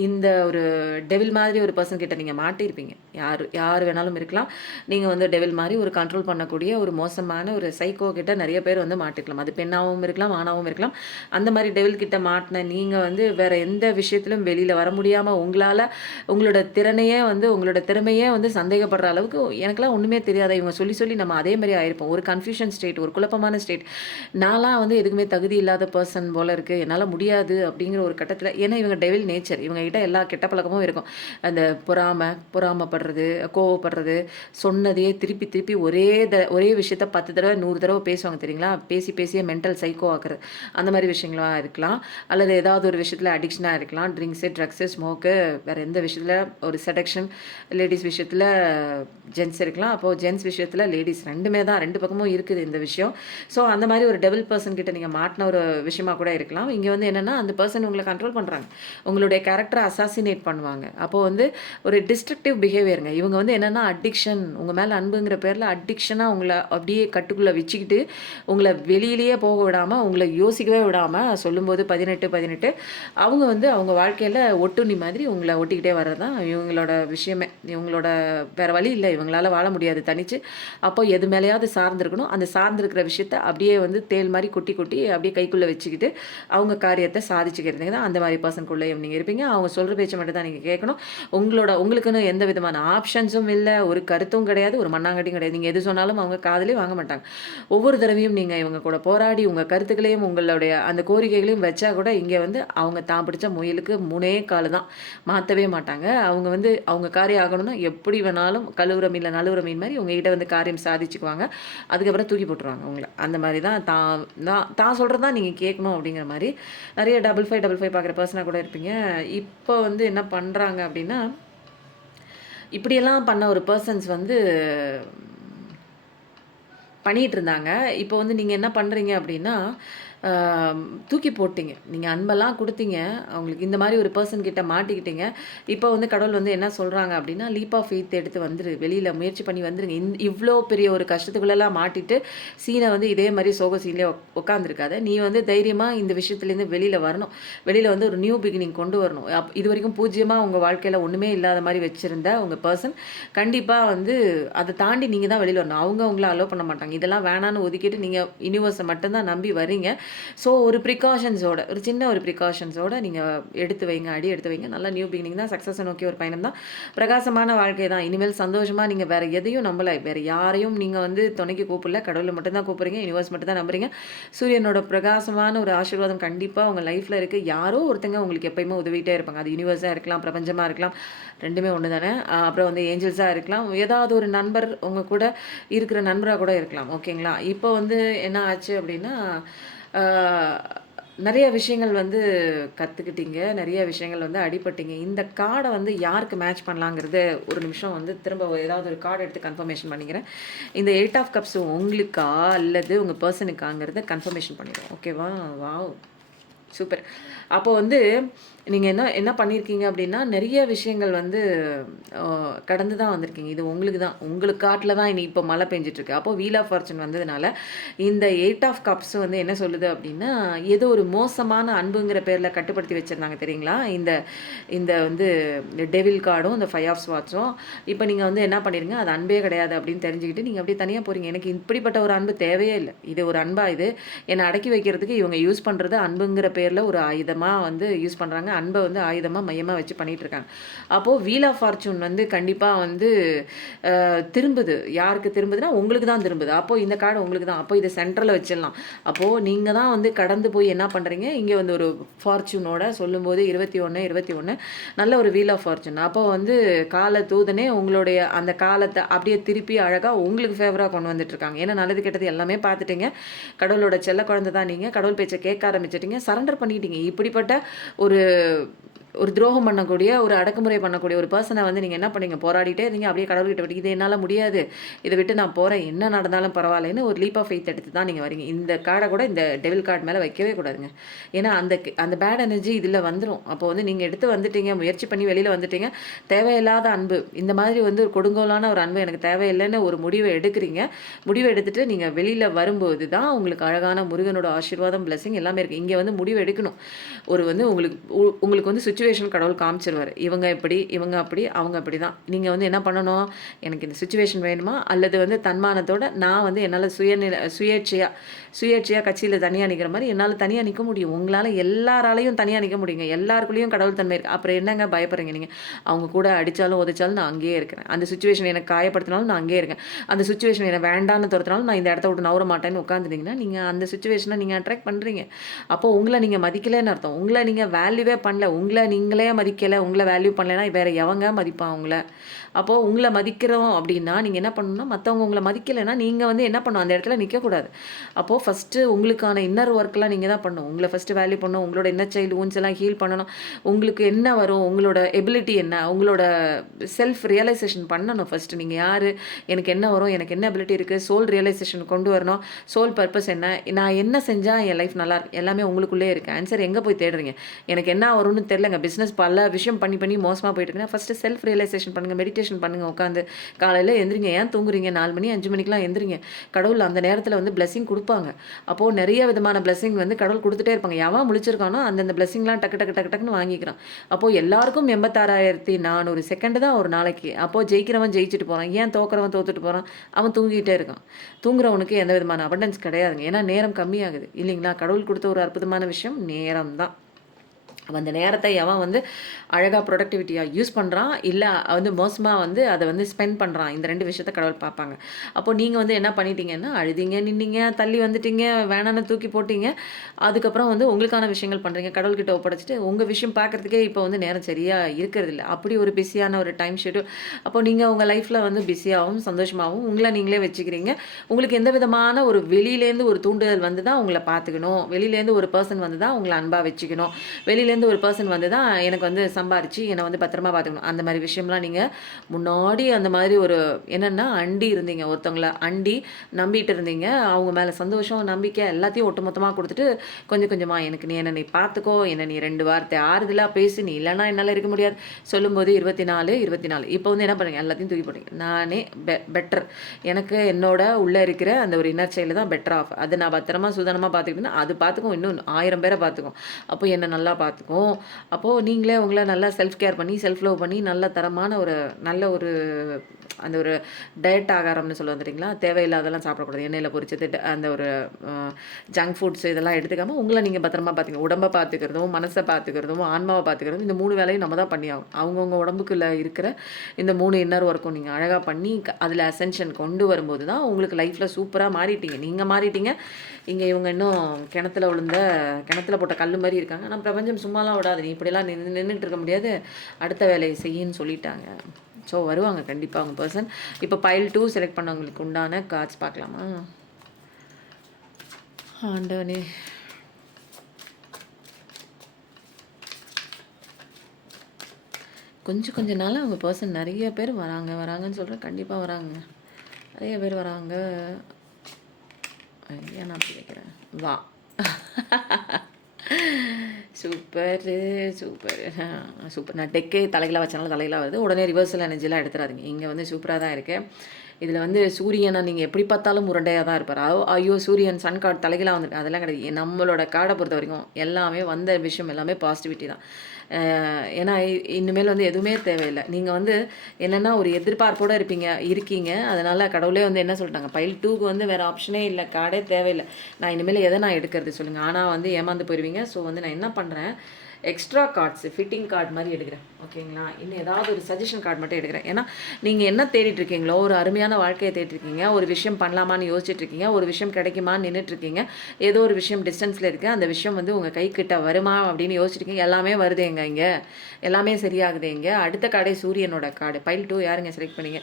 இந்த ஒரு டெவில் மாதிரி ஒரு பர்சன் கிட்ட நீங்கள் மாட்டியிருப்பீங்க. யார் வேணாலும் இருக்கலாம். நீங்கள் வந்து டெவில் மாதிரி ஒரு கண்ட்ரோல் பண்ணக்கூடிய ஒரு மோசமான ஒரு சைக்கோ கிட்ட நிறைய பேர் வந்து மாட்டிருக்கலாம். அது பெண்ணாகவும் இருக்கலாம், ஆணாகவும் இருக்கலாம். அந்த மாதிரி டெவில் கிட்ட மாட்டின நீங்கள் வந்து வேறு எந்த விஷயத்திலும் வெளியில் வர முடியாமல் உங்களால் உங்களோட திறமையே வந்து சந்தேகப்படுற அளவுக்கு எனக்குலாம் ஒன்றுமே தெரியாத இவங்க சொல்லி நம்ம அதே மாதிரி ஆயிருப்போம். ஒரு கன்ஃபியூஷன் ஸ்டேட், ஒரு குழப்பமான ஸ்டேட். நான்லாம் வந்து எதுக்குமே தகுதி இல்லாத பர்சன் போல இருக்குது, என்னால் முடியாது அப்படிங்கிற ஒரு கட்டத்தில். ஏன்னா இவங்க டெவில் நேச்சர், இவங்ககிட்ட எல்லா கெட்ட பழக்கமும் இருக்கும். அந்த பொறாமப்படுறது, கோவப்படுறது, சொன்னதையே திருப்பி ஒரே விஷயத்த 10 தடவை 100 தடவை பேசுவாங்க தெரியுங்களா. பேசியே மென்டல் சைக்கோ ஆக்குறது. அந்த மாதிரி விஷயங்களாக இருக்கலாம். அல்லது ஏதாவது ஒரு விஷயத்தில் அடிக்ஷனாக இருக்கலாம். ட்ரிங்க்ஸு, ட்ரக்ஸு, ஸ்மோக்கு, வேறு எந்த விஷயத்தில் ஒரு செடக்ஷன், லேடிஸ் விஷயத்தில் ஜென்ஸ் இருக்கலாம். அப்போது ஜென்ஸ் விஷயத்தில் லேடிஸ் ரெண்டுமே தான், 2 பக்கமும் இருக்குது இந்த விஷயம். ஸோ அந்த மாதிரி ஒரு டெவில் பர்சன் கிட்ட நீங்கள் மாட்டின ஒரு விஷயமா கூட இருக்கலாம். இங்கே வந்து என்னென்னா அந்த பர்சன் உங்களை கண்ட்ரோல் பண்ணுறாங்க, உங்களுடைய கேரக்டரை அசாசினேட் பண்ணுவாங்க. அப்போது வந்து ஒரு டிஸ்ட்ரக்டிவ் பிஹேவியருங்க. இவங்க வந்து என்னென்னா அடிக்ஷன், உங்கள் மேலே அன்புங்கிற பேரில் அடிக்ஷனாக உங்களை அப்படியே கட்டுக்குள்ளே வச்சுக்கிட்டு உங்களை வெளியிலேயே போக விடாமல், உங்களை யோசிக்கவே விடாமல், சொல்லும்போது 18 அவங்க வந்து அவங்க வாழ்க்கையில் ஒட்டுண்ணி மாதிரி உங்களை ஒட்டிக்கிட்டே வர்றது தான் இவங்களோட விஷயமே. இவங்களோட வேறு வழி இல்லை, இவங்களால வாழ முடியாது தனிச்சு. அப்போ எது மேலேயாவது சார்ந்திருக்கணும். அந்த சார்ந்திருக்கிற விஷயத்த அப்படியே வந்து தேல் மாதிரி கொட்டி அப்படியே கைக்குள்ளே வச்சுக்கிட்டு அவங்க காரியத்தை சாதிச்சுக்கிறதுங்க தான் அந்த மாதிரி பர்சனுக்குள்ளே நீங்கள் இருப்பீங்க. அவங்க சொல்கிற பேச்சை மட்டும் தான் நீங்கள் கேட்கணும். உங்களுக்குன்னு எந்த விதமான ஆப்ஷன்ஸும் இல்லை, ஒரு கருத்தும் கிடையாது, ஒரு மண்ணாங்கட்டியும் கிடையாது. நீங்கள் எது சொன்னாலும் அவங்க காதலே வாங்க மாட்டாங்க. ஒவ்வொரு தடவையும் நீங்கள் இவங்க கூட போராடி உங்கள் கருத்துக்களையும் உங்களுடைய அந்த கோரிக்கைகளையும் வச்சா கூட இங்கே வந்து அவங்க தான் பிடிச்ச முயலுக்கு 3 கால் தான், மாற்றவே மாட்டாங்க. அவங்க வந்து அவங்க காரியம் ஆகணும்னா எப்படி வேணாலும் கழுவுற மீனில் நழுவுற மீன் மாதிரி உங்ககிட்ட வந்து காரியம் சாதிச்சுக்குவாங்க. அதுக்கப்புறம் தூக்கி போட்டுருவாங்க உங்களை. அந்த மாதிரி தான் தான் சொல்கிறது தான் நீங்கள் கேட்கணும் அப்படிங்கிற மாதிரி நிறைய 55 பார்க்குற பர்சனாக கூட இருப்பீங்க. இப்போ வந்து என்ன பண்ணுறாங்க அப்படின்னா, இப்படியெல்லாம் பண்ண ஒரு பர்சன்ஸ் வந்து பண்ணிகிட்டு இருந்தாங்க. இப்போ வந்து நீங்கள் என்ன பண்ணுறீங்க அப்படின்னா, தூக்கி போட்டீங்க. நீங்க அன்பெல்லாம் குடுத்தீங்க. அவங்களுக்கு இந்த மாரி ஒரு பெர்சன் கிட்ட மாட்டிக்கிட்டீங்க. இப்போ வந்து கடவுள் வந்து என்ன சொல்றாங்க அப்டின்னா, லீப் ஆஃப் ஃபெய்த் எடுத்து வந்துரு. வெளில முயற்சி பண்ணி வந்துருங்க. இவ்ளோ பெரிய ஒரு கஷ்டத்துக்குள்ளலாம் மாட்டிட்டு, சீன வந்து இதே மாரி சோக சீன்லயே உட்காந்துருக்காத. நீ வந்து தைரியமா இந்த விஷயத்துலேருந்து வெளில வரணும். வெளில வந்து ஒரு நியூ பிகினிங் கொண்டு வரணும். இதுவரைக்கும் பூஜ்யமா உங்க வாழ்க்கையில ஒண்ணுமே இல்லாத மாரி வச்சிருந்த உங்க பெர்சன், கண்டிப்பா வந்து அத தாண்டி நீங்க தான் வெளில வரணும். அவங்க உங்கள அலோவ் பண்ண மாட்டாங்க. இதெல்லாம் வேணான்னு ஒதுக்கிட்டு நீங்க யுனிவர்ஸ மட்டும் தான் நம்பி வரீங்க. ஸோ ஒரு ப்ரிகாஷன்ஸோட ஒரு சின்ன ஒரு ப்ரிகாஷன்ஸோட நீங்க எடுத்து வைங்க. அடி எடுத்து வைங்க. நல்ல நியூ பிகினிங் தான். சக்ஸஸ நோக்கி ஒரு பயணம் தான். பிரகாசமான வாழ்க்கை தான். இனிமேல் சந்தோஷமா நீங்க வேற எதையும் நம்பல. வேற யாரையும் நீங்க வந்து துணைக்கு கூப்பிடல. கடவுள மட்டும் தான் கூப்பிடுறீங்க. யுனிவர்ஸ் மட்டும் தான் நம்புறீங்க. சூரியனோட பிரகாசமான ஒரு ஆசீர்வாதம் கண்டிப்பா உங்க லைஃப்ல இருக்கு. யாரோ ஒருத்தங்க உங்களுக்கு எப்பயுமே உதவிட்டே இருப்பாங்க. அது யுனிவர்ஸா இருக்கலாம், பிரபஞ்சமா இருக்கலாம். 2மே ஒண்ணு தானே. அப்புறம் வந்து ஏஞ்சல்ஸா இருக்கலாம். ஏதாவது ஒரு நண்பர் உங்க கூட இருக்கிற நண்பரா கூட இருக்கலாம். ஓகேங்களா? இப்போ வந்து என்ன ஆச்சு அப்டின்னா, ஆ நெறைய விஷயங்கள் வந்து கத்துக்கிட்டீங்க. நெறைய விஷயங்கள் வந்து அடிபட்டீங்க. இந்த கார்ட வந்து யாருக்கு மேட்ச் பண்ணலாங்கிறத ஒரு நிமிஷம் வந்து திரும்ப ஏதாவது ஒரு கார்ட் எடுத்து கன்ஃபர்மேஷன் பண்ணிக்கிறேன். இந்த 8 ஆஃப் கப்ஸ் உங்களுக்கா? அல்லது உங்க பெர்சனுக்காங்கிறத கன்ஃபர்மேஷன் பண்ணிடுவோம். ஓகேவா? வாவ்! சூப்பர். அப்போ வந்து நீங்க என்ன என்ன பண்ணியிருக்கீங்க அப்டின்னா, நெறைய விஷயங்கள் வந்து அ கடந்து தான் வந்திருக்கீங்க. இது உங்களுக்கு தான். உங்களுக்கு காட்டுல தான் இப்போ மழை பெஞ்சுட்டு இருக்கு. அப்போ வீல் ஆஃப் ஃபார்ச்சூன் வந்ததுனால, இந்த 8 ஆஃப் கப்ஸ் வந்து என்ன சொல்லுது அப்டின்னா, ஏதோ ஒரு மோசமான அன்புங்கிற பேர்ல கட்டுப்படுத்தி வச்சிருந்தாங்க தெரியுங்களா? இந்த இந்த வந்து டெவில் கார்டும், இந்த 5 ஆஃப் ஸ்வாட்ஸும். இப்போ நீங்க வந்து என்ன பண்ணிருங்க, அது அன்பே கிடையாது அப்படின்னு தெரிஞ்சுக்கிட்டு, நீங்க அப்படியே தனியா போறீங்க. எனக்கு இப்படிப்பட்ட ஒரு அன்பு தேவையே இல்ல. இது ஒரு அன்பா இது? என்ன அடக்கி வைக்கிறதுக்கு இவங்க யூஸ் பண்றது அன்புங்கிற பேர்ல ஒரு ஆயுதமா வந்து யூஸ் பண்றாங்க. அன்ப வந்து ஆயுதமா மையமா வச்சு பண்ணிட்டு இருக்காங்க. அப்போ வீல் ஆஃப் ஃபார்ச்சூன் வந்து கண்டிப்பா வந்து திரும்புது. யாருக்கு திரும்புதுன்னா, உங்களுக்கு தான் திரும்புது. அப்போ இந்த கார்டு உங்களுக்கு தான். அப்போ இத சென்டர்ல வச்சிடலாம். அப்போ நீங்க தான் வந்து கடந்து போய் என்ன பண்றீங்க, இங்க வந்து ஒரு ஃபார்ச்சூனோட சொல்லும்போது 21, 21 நல்ல ஒரு வீல் ஆஃப் ஃபார்ச்சூன். அப்போ வந்து கால தூதனே உங்களுடைய அந்த காலத்த அப்படியே திருப்பி அழகா உங்களுக்கு ஃபேவரா கொண்டு வந்துட்டுருக்காங்க. ஏன்னா நல்லது கெட்டது எல்லாமே பார்த்துட்டீங்க. கடவுளோட செல்ல குழந்தை தான் நீங்க. கடவுள் பேச்ச கேட்க ஆரம்பிச்சுட்டீங்க. சரண்டர் பண்ணிட்டீங்க. இப்படிப்பட்ட ஒரு ஒரு துரோகம் பண்ணக்கூடிய, ஒரு அடக்குமுறை பண்ணக்கூடிய ஒரு பெர்சன வந்து நீங்க என்ன பண்ணீங்க, போராடிட்டே இருந்தீங்க. அப்படியே கடவுள்கிட்ட விட்டு, "இது என்னால முடியாது. இத விட்டு நான் போறேன். என்ன நடந்தாலும் பரவாயில்லன்னு" ஒரு லீப் ஆஃப் ஃபெய்த் எடுத்து தான் நீங்க வரீங்க. இந்த கார்ட கூட இந்த டெவில் கார்ட் மேல வைக்கவே கூடாதுங்க. ஏன்னா, அந்த பேட் எனர்ஜி இதுல வந்துரும். அப்போ வந்து நீங்க எடுத்து வந்துட்டீங்க, முயற்சி பண்ணி வெளில வந்துட்டீங்க. தேவையில்லாத அன்பு, இந்த மாதிரி வந்து ஒரு கொடுங்கோலான ஒரு அன்பு எனக்கு தேவையில்லன்னு ஒரு முடிவ எடுக்கிறீங்க. முடிவு எடுத்துட்டு நீங்க வெளில வரும்போது தான் உங்களுக்கு அழகான முருகனோட ஆசீர்வாதம், பிளெஸிங் எல்லாமே இருக்கு. இங்க வந்து முடிவு எடுக்கணும். ஒரு வந்து உங்களுக்கு வந்து சிச்சுவேஷன் கடவுள் காமிச்சிருவாரு. இவங்க இப்படி, இவங்க அப்படி, அவங்க அப்படிதான். நீங்க வந்து என்ன பண்ணணும்? எனக்கு இந்த சிச்சுவேஷன் வேணுமா? அல்லது வந்து தன்மானத்தோட நான் வந்து என்னால சுயேட்சையா கட்சியில தனியா நிக்கிற மாரி என்னால தனியா நிக்க முடியும். உங்களால எல்லாராலயும் தனியா நிக்க முடியுங்க. எல்லாருக்குள்ளயும் கடவுள் தன்மை இருக்கு. அப்புறம் என்னங்க பயப்படுறீங்க நீங்க? அவங்க கூட அடிச்சாலும், உதைச்சாலும் நான் அங்கேயே இருக்கிறேன். அந்த சிச்சுவேஷன் எனக்கு காயப்படுத்தினாலும் நான் அங்கேயே இருக்கேன். அந்த சிச்சுவேஷன் என்ன வேண்டான்னு துரத்துனாலும் நான் இந்த இடத்த விட்டு நவுற மாட்டேன்னு உட்காந்துட்டீங்கன்னா, நீங்க அந்த சிச்சுவேஷன நீங்க அட்ராக்ட் பண்றீங்க. அப்போ உங்கள நீங்க மதிக்கலன்னு அர்த்தம். உங்கள நீங்க வேல்யூவே பண்ணல. உங்கள நீங்களே மதிக்கல, உங்கள வேல்யூ பண்ணலன்னா வேற எவங்க மதிப்பான் உங்கள? அப்போ உங்கள மதிக்கிறோம் அப்படின்னா, நீங்க என்ன பண்ணணும்னா, மத்தவங்க உங்கள மதிக்கலன்னா, நீங்க வந்து என்ன பண்ணணும்? அந்த இடத்துல நிக்கக்கூடாது. அப்போ ஃபர்ஸ்ட்டு உங்களுக்கான இன்னர் ஒர்க்லாம் நீங்க தான் பண்ணணும். உங்கள ஃபர்ஸ்ட்டு வேல்யூ பண்ணணும். உங்களோட இன்னர் சைல்ட் வூண்ட்ஸ் எல்லாம் ஹீல் பண்ணணும். உங்களுக்கு என்ன வரும்? உங்களோட எபிலிட்டி என்ன? உங்களோட செல்ஃப் ரியலைசேஷன் பண்ணணும் ஃபர்ஸ்ட்டு. நீங்க யாரு? எனக்கு என்ன வரும்? எனக்கு என்ன எபிலிட்டி இருக்கு? சோல் ரியலைசேஷன் கொண்டு வரணும். சோல் பர்ப்பஸ் என்ன? நான் என்ன செஞ்சா என் லைஃப் நல்லா இருக்கும்? எல்லாமே உங்களுக்குள்ளே இருக்கு. ஆன்சர் எங்க போய் தேடுறீங்க? எனக்கு என்ன வரும்னு தெரியலங்க. பிசினஸ் பல விஷயம் பண்ணி பண்ணி மோசமா போயிட்டு இருக்குன்னா, ஃபர்ஸ்ட்டு செல்ஃப் ரியலைசேஷன் பண்ணுங்க. மெடிடேஷன் பண்ணுங்க உட்காந்து. காலையில எந்திரிங்க. ஏன் தூங்குறீங்க? 4 மணி 5 மணிக்கெல்லாம் எந்திரிங்க. கடவுள் அந்த நேரத்துல வந்து பிளெஸிங் குடுப்பாங்க. அப்போ நெறைய விதமான பிளெஸிங் வந்து கடவுள் குடுத்துட்டே இருப்பாங்க. எவன் முழிச்சிருக்கானோ அந்தந்த பிளெஸிங்லாம் டக்கு டக்கு டக்கு டக்குன்னு வாங்கிக்கிறான். அப்போ எல்லாருக்கும் 86,400 செகண்ட் தான் ஒரு நாளைக்கு. அப்போ ஜெயிக்கிறவன் ஜெயிச்சுட்டு போறான். ஏன் தோக்குறவன் தோத்துட்டு போறான்? அவன் தூங்கிட்டே இருக்கான். தூங்குறவனுக்கு எந்த விதமான அபண்டன்ஸ் கிடையாதுங்க. ஏன்னா நேரம் கம்மியாகுது. இல்லைங்களா? கடவுள் குடுத்த ஒரு அற்புதமான விஷயம் நேரம் தான். அந்த நேரத்தை எவன் வந்து அழகாக ப்ரொடக்டிவிட்டியாக யூஸ் பண்ணுறான், இல்லை வந்து மோசமாக வந்து அதை வந்து ஸ்பெண்ட் பண்ணுறான். இந்த 2 விஷயத்த கடவுள் பார்ப்பாங்க. அப்போ நீங்கள் வந்து என்ன பண்ணிட்டீங்கன்னா, அழுதீங்க, நின்னீங்க, தள்ளி வந்துட்டீங்க, வேணான்னு தூக்கி போட்டீங்க. அதுக்கப்புறம் வந்து உங்களுக்கான விஷயங்கள் பண்ணுறீங்க. கடவுள்கிட்ட ஒப்படைச்சிட்டு உங்கள் விஷயம் பார்க்குறதுக்கே இப்போ வந்து நேரம் சரியாக இருக்கிறதில்ல. அப்படி ஒரு பிஸியான ஒரு டைம் ஷெட்யூல். அப்போ நீங்கள் உங்கள் லைஃப்பில் வந்து பிஸியாகவும் சந்தோஷமாகவும் உங்களை நீங்களே வச்சுக்கிறீங்க. உங்களுக்கு எந்த விதமான ஒரு வெளியிலேருந்து ஒரு தூண்டுதல் வந்து தான் உங்களை பார்த்துக்கணும், வெளியிலேருந்து ஒரு பர்சன் வந்து தான் உங்களை அன்பாக வச்சுக்கணும், வெளியிலேருந்து இங்கேருந்து ஒரு பர்சன் வந்து தான் எனக்கு வந்து சம்பாரித்து என்னை வந்து பத்திரமா பார்த்துக்கணும். அந்த மாதிரி விஷயம்லாம் நீங்கள் முன்னாடி அந்த மாதிரி ஒரு என்னென்னா அண்டி இருந்தீங்க, ஒருத்தவங்கள அண்டி நம்பிட்டு இருந்தீங்க. அவங்க மேலே சந்தோஷம், நம்பிக்கை எல்லாத்தையும் ஒட்டுமொத்தமாக கொடுத்துட்டு கொஞ்சம் கொஞ்சமாக எனக்கு நீ பார்த்துக்கோ, என்னை நீ 2 வார்த்தை ஆறுதலாக பேசு, நீ இல்லைன்னா என்னால் இருக்க முடியாது சொல்லும்போது 24 இப்போ வந்து என்ன பண்ணுங்க, எல்லாத்தையும் தூக்கி போட்டீங்க. நானே பெட்டர், எனக்கு என்னோட உள்ளே இருக்கிற அந்த ஒரு இன்னர் சைல்டு தான் பெட்டர் ஆஃப். அதை நான் பத்திரமா சூதானமாக பார்த்துக்கிட்டேன்னா அது பார்த்துக்கும், இன்னும் 1000 பேரை பார்த்துக்கும். அப்போ என்னை நல்லா பார்த்துக்கும். அப்போது நீங்களே உங்களை நல்லா செல்ஃப் கேர் பண்ணி செல்ஃப் லவ் பண்ணி நல்ல தரமான ஒரு நல்ல ஒரு அந்த ஒரு டயட் ஆகாரம்னு சொல்லுவோம் தெரியுங்களா, தேவையில்லாதெல்லாம் சாப்பிடக்கூடாது. எண்ணெயில் பொரிச்சது அந்த ஒரு ஜங்க் ஃபுட்ஸ் இதெல்லாம் எடுத்துக்காமல் உங்களை நீங்கள் பத்திரமா பார்த்துங்க. உடம்பை பார்த்துக்கிறதும், மனசை பார்த்துக்கிறதும், ஆன்மாவை பார்த்துக்கிறதும், இந்த 3 வேலையும் நம்ம தான் பண்ணி ஆகும். அவங்கவுங்க உடம்புக்குள்ள இருக்கிற இந்த 3 இன்னர் ஒர்க்கும் நீங்கள் அழகாக பண்ணி அதில் அசென்ஷன் கொண்டு வரும்போது தான் உங்களுக்கு லைஃப்பில் சூப்பராக மாறிட்டீங்க. நீங்கள் மாறிட்டீங்க. இங்கே இவங்க இன்னும் கிணத்துல போட்ட கல் மாதிரி இருக்காங்க. ஆனால் பிரபஞ்சம் சும்மாலாம் விடாது, நீ இப்படிலாம் நின்றுட்டு இருக்க முடியாது, அடுத்த வேலையை செய்யின்னு சொல்லிட்டாங்க. ஸோ வருவாங்க கண்டிப்பாக அவங்க பர்சன். இப்போ பைல் 2 செலக்ட் பண்ணவங்களுக்கு உண்டான கார்ட்ஸ் பார்க்கலாமா? ஆண்டவனே, கொஞ்ச நாளாக அவங்க பர்சன் நிறைய பேர் வராங்கன்னு சொல்கிறேன். கண்டிப்பாக வராங்க, நிறைய பேர் வராங்க. ஏன் நான் அப்படி வைக்கிறேன், வா சூப்பர் சூப்பர் சூப்பர். நான் டெக்கே தலைகளாக வச்சனால தலைகளாக வருது. உடனே ரிவர்சல் எனர்ஜிலாம் எடுத்துடாதீங்க. இங்கே வந்து சூப்பராக தான் இருக்குது. இதில் வந்து சூரியனை நீங்கள் எப்படி பார்த்தாலும் உருண்டையாக தான் இருப்பார். ஐயோ சூரியன் சன் கார்டு தலைகளாக வந்துருக்கு, அதெல்லாம் கிடையாது. நம்மளோட கார்டை பொறுத்த வரைக்கும் எல்லாமே வந்த விஷயம் எல்லாமே பாசிட்டிவிட்டி தான். ஏன்னா இனிமேல் வந்து எதுவுமே தேவையில்லை. நீங்கள் வந்து என்னென்னா ஒரு எதிர்பார்ப்போடு இருக்கீங்க. அதனால் கடவுளே வந்து என்ன சொல்லிட்டாங்க, பைல் 2க்கு வந்து வேறு ஆப்ஷனே இல்லை, கார்டே தேவையில்லை. நான் இனிமேல் எதை நான் எடுக்கிறது சொல்லுங்கள். ஆனால் வந்து ஏமாந்து போயிடுவீங்க. ஸோ வந்து நான் என்ன பண்ணுறேன், எக்ஸ்ட்ரா கார்ட்ஸ் ஃபிட்டிங் கார்டு மாதிரி எடுக்கிறேன். ஓகேங்களா, இன்னும் ஏதாவது ஒரு சஜஷன் கார்டு மட்டும் எடுக்கிறேன். ஏன்னா நீங்கள் என்ன தேடிட்டு இருக்கீங்களோ, ஒரு அருமையான வாழ்க்கையை தேடிருக்கீங்க, ஒரு விஷயம் பண்ணலாமான்னு யோசிச்சுட்டு இருக்கீங்க, ஒரு விஷயம் கிடைக்குமான்னு நின்றுட்டுருக்கீங்க, ஏதோ ஒரு விஷயம் டிஸ்டன்ஸில் இருக்குது, அந்த விஷயம் வந்து உங்கள் கைக்கிட்ட வருமா அப்படின்னு யோசிச்சிருக்கீங்க. எல்லாமே வருதுங்க, இங்கே எல்லாமே சரியாகுது. இங்கே அடுத்த கார்டே சூரியனோட கார்டு. பைல் 2 யாருங்க செலக்ட் பண்ணீங்க?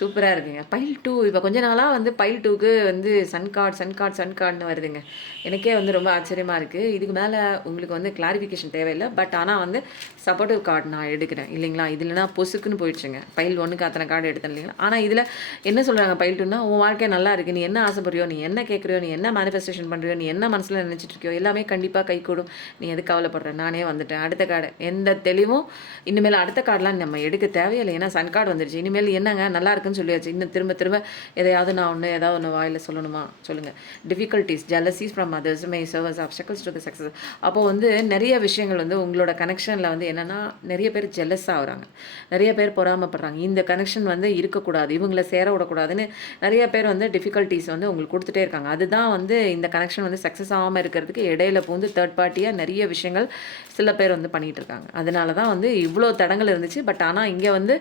சூப்பராக இருக்குங்க. பைல் 2 இப்போ கொஞ்ச நாளாக வந்து பைல் 2க்கு வந்து சன் கார்டுன்னு வருதுங்க. எனக்கே வந்து ரொம்ப ஆச்சரியமாக இருக்குது. இதுக்கு மேலே உங்களுக்கு வந்து கிளாரிஃபிகேஷன் தேவையில்லை. பட் ஆனால் வந்து சப்போர்ட்டிவ் கார்டு நான் எடுக்கிறேன் இல்லைங்களா. இதுலனா பொசுக்குன்னு போயிடுச்சுங்க. பைல் 1க்கு அத்தனை கார்டு எடுத்தேன் இல்லைங்களா. ஆனால் இதில் என்ன சொல்கிறாங்க, பைல் 2னா உன் வாழ்க்கை நல்லா இருக்குது, நீ என்ன ஆசைப்படுறியோ, நீ என்ன கேட்குறியோ, நீ என்ன மேனிஃபெஸ்டேஷன் பண்ணுறியோ, நீ என்ன மனசில் நினச்சிட்டு இருக்கியோ எல்லாமே கண்டிப்பாக கை கூடும். நீ எது கவலைப்படுற, நானே வந்துட்டேன். அடுத்த கார்டு எந்த தெளிவும் இனிமேல் அடுத்த கார்டெலாம் நம்ம எடுக்க தேவையில்லை. ஏன்னா சன் கார்டு வந்துருச்சு. இனிமேல் என்னங்க நல்லா இருக்குன்னு சொல்லியாச்சு. இன்னும் திரும்ப எதையாவது நான் ஏதாவது ஒன்று வாயில் சொல்லணுமா சொல்லுங்கள். Difficulties jealousies from others may serve as obstacles to the success. அப்போது வந்து நிறைய விஷயங்கள் வந்து உங்களோட கனெக்ஷனில் வந்து என்னென்னா நிறைய பேர் ஜெலஸ் ஆகுறாங்க, நிறைய பேர் பொறாமப்படுறாங்க. இந்த கனெக்ஷன் வந்து இருக்கக்கூடாது, இவங்கள சேர விடக்கூடாதுன்னு நிறைய பேர் வந்து டிஃபிகல்ட்டிஸ் வந்து உங்களுக்கு கொடுத்துட்டே இருக்காங்க. அதுதான் வந்து இந்த கனெக்ஷன் வந்து சக்ஸஸ் ஆகாமல் இருக்கிறதுக்கு இடையில பூந்து தேர்ட் பார்ட்டியாக நிறைய விஷயங்கள் சில பேர் வந்து பண்ணிகிட்டு இருக்காங்க. அதனால தான் வந்து இவ்வளோ தடங்கள் இருந்துச்சு. பட் ஆனால் இங்கே வந்து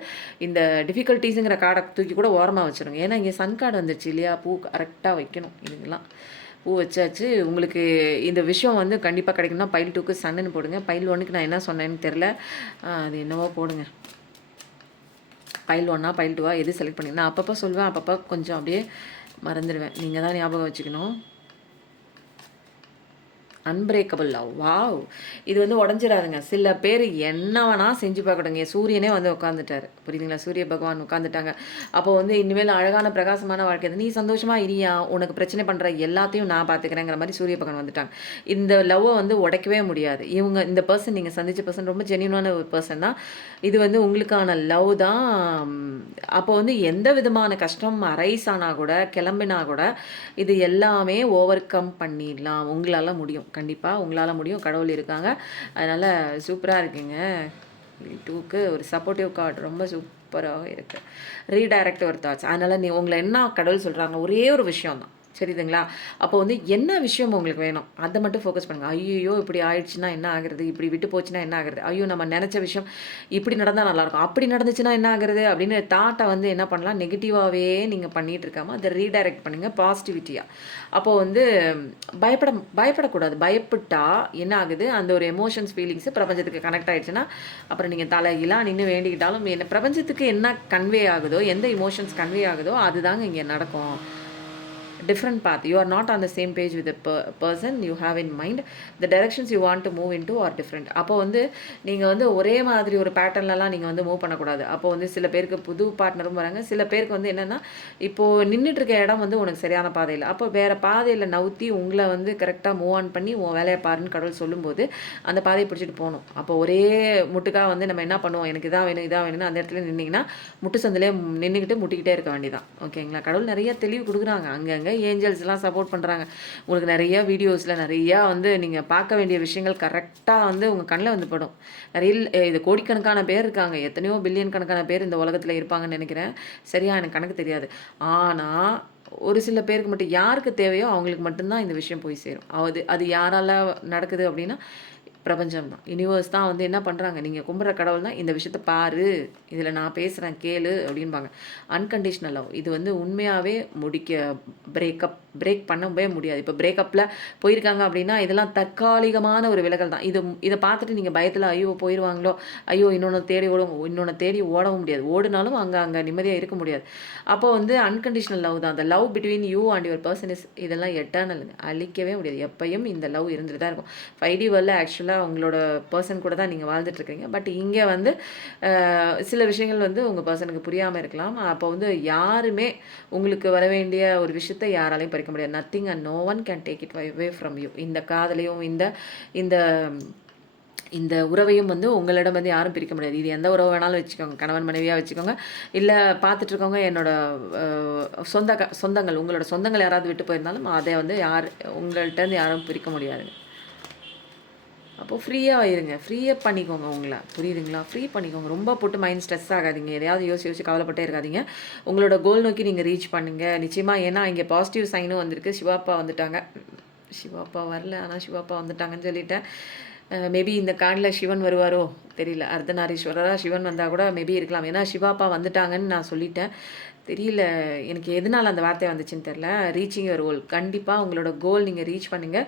இந்த டிஃபிகல்ட்டிஸுங்கிற கார்டை தூக்கி கூட ஓரமாக வச்சுருங்க. ஏன்னா இங்கே சன் கார்டு வந்துருச்சு இல்லையா, பூ கரெக்டாக வைக்கணும். இதுங்கெல்லாம் பூ வச்சாச்சு. உங்களுக்கு இந்த விஷயம் வந்து கண்டிப்பாக கிடைக்கும்னா பைல் 2க்கு சன்னுன்னு போடுங்க. பைல் 1க்கு நான் என்ன சொன்னேன்னு தெரில, அது என்னவோ போடுங்க. பைல் 1ஆ பைல் 2ஆ எது செலக்ட் பண்ணி நான் அப்பப்போ சொல்லுவேன், அப்பப்போ கொஞ்சம் அப்படியே மறந்துடுவேன். நீங்கள் தான் ஞாபகம் வச்சுக்கணும். Unbreakable love. வாவ், இது வந்து உடஞ்சிடாதுங்க. சில பேர் என்ன வேணால் செஞ்சு பார்க்கணுங்க. சூரியனே வந்து உட்காந்துட்டார், புரியுதுங்களா, சூரிய பகவான் உட்காந்துட்டாங்க. அப்போ வந்து இனிமேல் அழகான பிரகாசமான வாழ்க்கை, நீ சந்தோஷமாக இரியா, உனக்கு பிரச்சனை பண்ணுற எல்லாத்தையும் நான் பார்த்துக்கிறேங்கிற மாதிரி சூரிய பகவான் வந்துட்டாங்க. இந்த லவ்வை வந்து உடைக்கவே முடியாது. இவங்க இந்த பர்சன், நீங்கள் சந்தித்த பர்சன் ரொம்ப ஜென்யூனான ஒரு பர்சன் தான். இது வந்து உங்களுக்கான லவ் தான். அப்போ வந்து எந்த விதமான கஷ்டம் அரைஸ் ஆனால் கூட, கிளம்பினா கூட இது எல்லாமே ஓவர் கம் பண்ணிடலாம். உங்களால் முடியும், கண்டிப்பாக உங்களால் முடியும். கடவுள் இருக்காங்க. அதனால் சூப்பராக இருக்குங்க. 2க்கு ஒரு சப்போர்ட்டிவ் கார்டு ரொம்ப சூப்பராக இருக்குது. ரீடைரக்ட் ஒரு தாட்ஸ். அதனால் உங்களை என்ன கடவுள் சொல்கிறாங்க, ஒரே ஒரு விஷயம் தான், சரிதுங்களா. அப்போ வந்து என்ன விஷயம் உங்களுக்கு வேணும் அதை மட்டும் ஃபோக்கஸ் பண்ணுங்கள். ஐயோ இப்படி ஆயிடுச்சுன்னா என்ன ஆகுறது, இப்படி விட்டு போச்சுன்னா என்ன ஆகுறது, ஐயோ நம்ம நினச்ச விஷயம் இப்படி நடந்தால் நல்லாயிருக்கும், அப்படி நடந்துச்சுன்னா என்ன ஆகுறது அப்படின்னு தாட்டை வந்து என்ன பண்ணலாம், நெகட்டிவாகவே நீங்கள் பண்ணிகிட்டு இருக்காமல் அதை ரீடைரக்ட் பண்ணுங்கள் பாசிட்டிவிட்டியாக. அப்போது வந்து பயப்படக்கூடாது. பயப்பட்டா என்ன ஆகுது, அந்த ஒரு எமோஷன்ஸ் ஃபீலிங்ஸு பிரபஞ்சத்துக்கு கனெக்ட் ஆகிடுச்சுன்னா அப்புறம் நீங்கள் தலைகீழாக நின்று வேண்டிக்கிட்டாலும் என்ன பிரபஞ்சத்துக்கு என்ன கன்வே ஆகுதோ, எந்த எமோஷன்ஸ் கன்வே ஆகுதோ அதுதாங்க இங்கே நடக்கும். different path. You are not on the same page with the person you have in mind. The directions you want to move into are different. அப்போ வந்து நீங்கள் வந்து ஒரே மாதிரி ஒரு பேட்டர்ன்லலாம் நீங்கள் வந்து மூவ் பண்ணக்கூடாது. அப்போ வந்து சில பேருக்கு புது பார்ட்னரும் வராங்க. சில பேருக்கு வந்து என்னென்னா இப்போது நின்றுட்டு இருக்க இடம் வந்து உனக்கு சரியான பாதையில், அப்போ வேறு பாதையில் நவுத்தி உங்களை வந்து கரெக்டாக மூவ் ஆன் பண்ணி உன் வேலையை பாருன்னு கடவுள் சொல்லும்போது அந்த பாதையை பிடிச்சிட்டு போகணும். அப்போ ஒரே முட்டுக்காக வந்து நம்ம என்ன பண்ணுவோம், எனக்கு இதாக வேணும் இதாக வேணும்னு அந்த இடத்துல நின்னிங்கன்னா முட்டு சந்திலே நின்றுக்கிட்டு முட்டிக்கிட்டே இருக்க வேண்டியதான். ஓகேங்களா? கடவுள் நிறைய தெளிவு கொடுக்குறாங்க. அங்கங்கே ஏஞ்சல்ஸ்லாம் சப்போர்ட் பண்ணுறாங்க. உங்களுக்கு நிறைய வீடியோஸில் நிறையா வந்து நீங்கள் பார்க்க வேண்டிய விஷயங்கள் கரெக்டாக வந்து உங்கள் கண்ணில் வந்து படும். நிறைய இது கோடிக்கணக்கான பேர் இருக்காங்க. எத்தனையோ பில்லியன் கணக்கான பேர் இந்த உலகத்தில் இருப்பாங்கன்னு நினைக்கிறேன். சரியா எனக்கு கணக்கு தெரியாது. ஆனால் ஒரு சில பேருக்கு மட்டும் யாருக்கு தேவையோ அவங்களுக்கு மட்டும்தான் இந்த விஷயம் போய் சேரும். அது யாரால நடக்குது அப்படின்னா பிரபஞ்சம் தான், யூனிவர்ஸ் தான் வந்து என்ன பண்ணுறாங்க, நீங்கள் கும்பிட்ற கடவுள் தான் இந்த விஷயத்த பாரு, இதில் நான் பேசுகிறேன் கேளு அப்படின்பாங்க. அன்கண்டிஷ்னல் லவ் இது வந்து உண்மையாகவே பிரேக் பண்ணவே முடியாது. இப்போ பிரேக்கப்பில் போயிருக்காங்க அப்படின்னா இதெல்லாம் தற்காலிகமான ஒரு விலகல் தான். இதை பார்த்துட்டு நீங்கள் பயத்தில் ஐயோ போயிடுவாங்களோ, ஐயோ இன்னொன்று தேடி ஓடவும் முடியாது. ஓடினாலும் அங்கே நிம்மதியாக இருக்க முடியாது. அப்போ வந்து அன்கண்டிஷ்னல் லவ் தான். அந்த love between you and your person is இதெல்லாம் எட்டர்னலுங்க, அழிக்கவே முடியாது. எப்பயும் இந்த லவ் இருந்துட்டு தான் இருக்கும். 5D வேர்ல்டில் ஆக்சுவலாக உங்களோட பர்சன் கூட தான் நீங்கள் வாழ்ந்துட்டுருக்கீங்க. பட் இங்கே வந்து சில விஷயங்கள் வந்து உங்கள் பர்சனுக்கு புரியாமல் இருக்கலாம். அப்போ வந்து யாருமே உங்களுக்கு வர வேண்டிய ஒரு விஷயத்தை யாராலையும் பறிக்க முடியாது. Nothing and no one can take it away from you. இந்த காதலையும் இந்த இந்த உறவையும் வந்து உங்களிடம் வந்து யாரும் பிரிக்க முடியாது. இது எந்த உறவு வேணாலும் வச்சுக்கோங்க, கணவன் மனைவியாக வச்சுக்கோங்க, இல்லை பார்த்துட்ருக்கவங்க என்னோட சொந்தங்கள், உங்களோட சொந்தங்கள் யாராவது விட்டு போயிருந்தாலும் அதை வந்து உங்கள்கிட்ட யாரும் பிரிக்க முடியாது. அப்போது ஃப்ரீயாக இருங்க, ஃப்ரீயாக பண்ணிக்கோங்க உங்களை, புரியுதுங்களா? ஃப்ரீ பண்ணிக்கோங்க. ரொம்ப போட்டு மைண்ட் ஸ்ட்ரெஸ் ஆகாதீங்க, எதையாவது யோசிச்சு கவலைப்பட்டே இருக்காதீங்க. உங்களோட கோல் நோக்கி நீங்கள் ரீச் பண்ணுங்கள் நிச்சயமாக. ஏன்னா இங்கே பாசிட்டிவ் சைனும் வந்திருக்கு. சிவாப்பா வந்துட்டாங்க, சிவாப்பா வரல ஆனால் சிவாப்பா வந்துட்டாங்கன்னு சொல்லிட்டேன். மேபி இந்த கார்டில் சிவன் வருவாரோ தெரியல, அர்த்தநாரீஸ்வரராக சிவன் வந்தால் கூட மேபி இருக்கலாம். ஏன்னா சிவாப்பா வந்துட்டாங்கன்னு நான் சொல்லிட்டேன். தெரியல எனக்கு எதனால் அந்த வார்த்தை வந்துச்சுன்னு தெரில. ரீச்சிங் யுவர் கோல், கண்டிப்பாக உங்களோட கோல் நீங்கள் ரீச் பண்ணுங்கள்.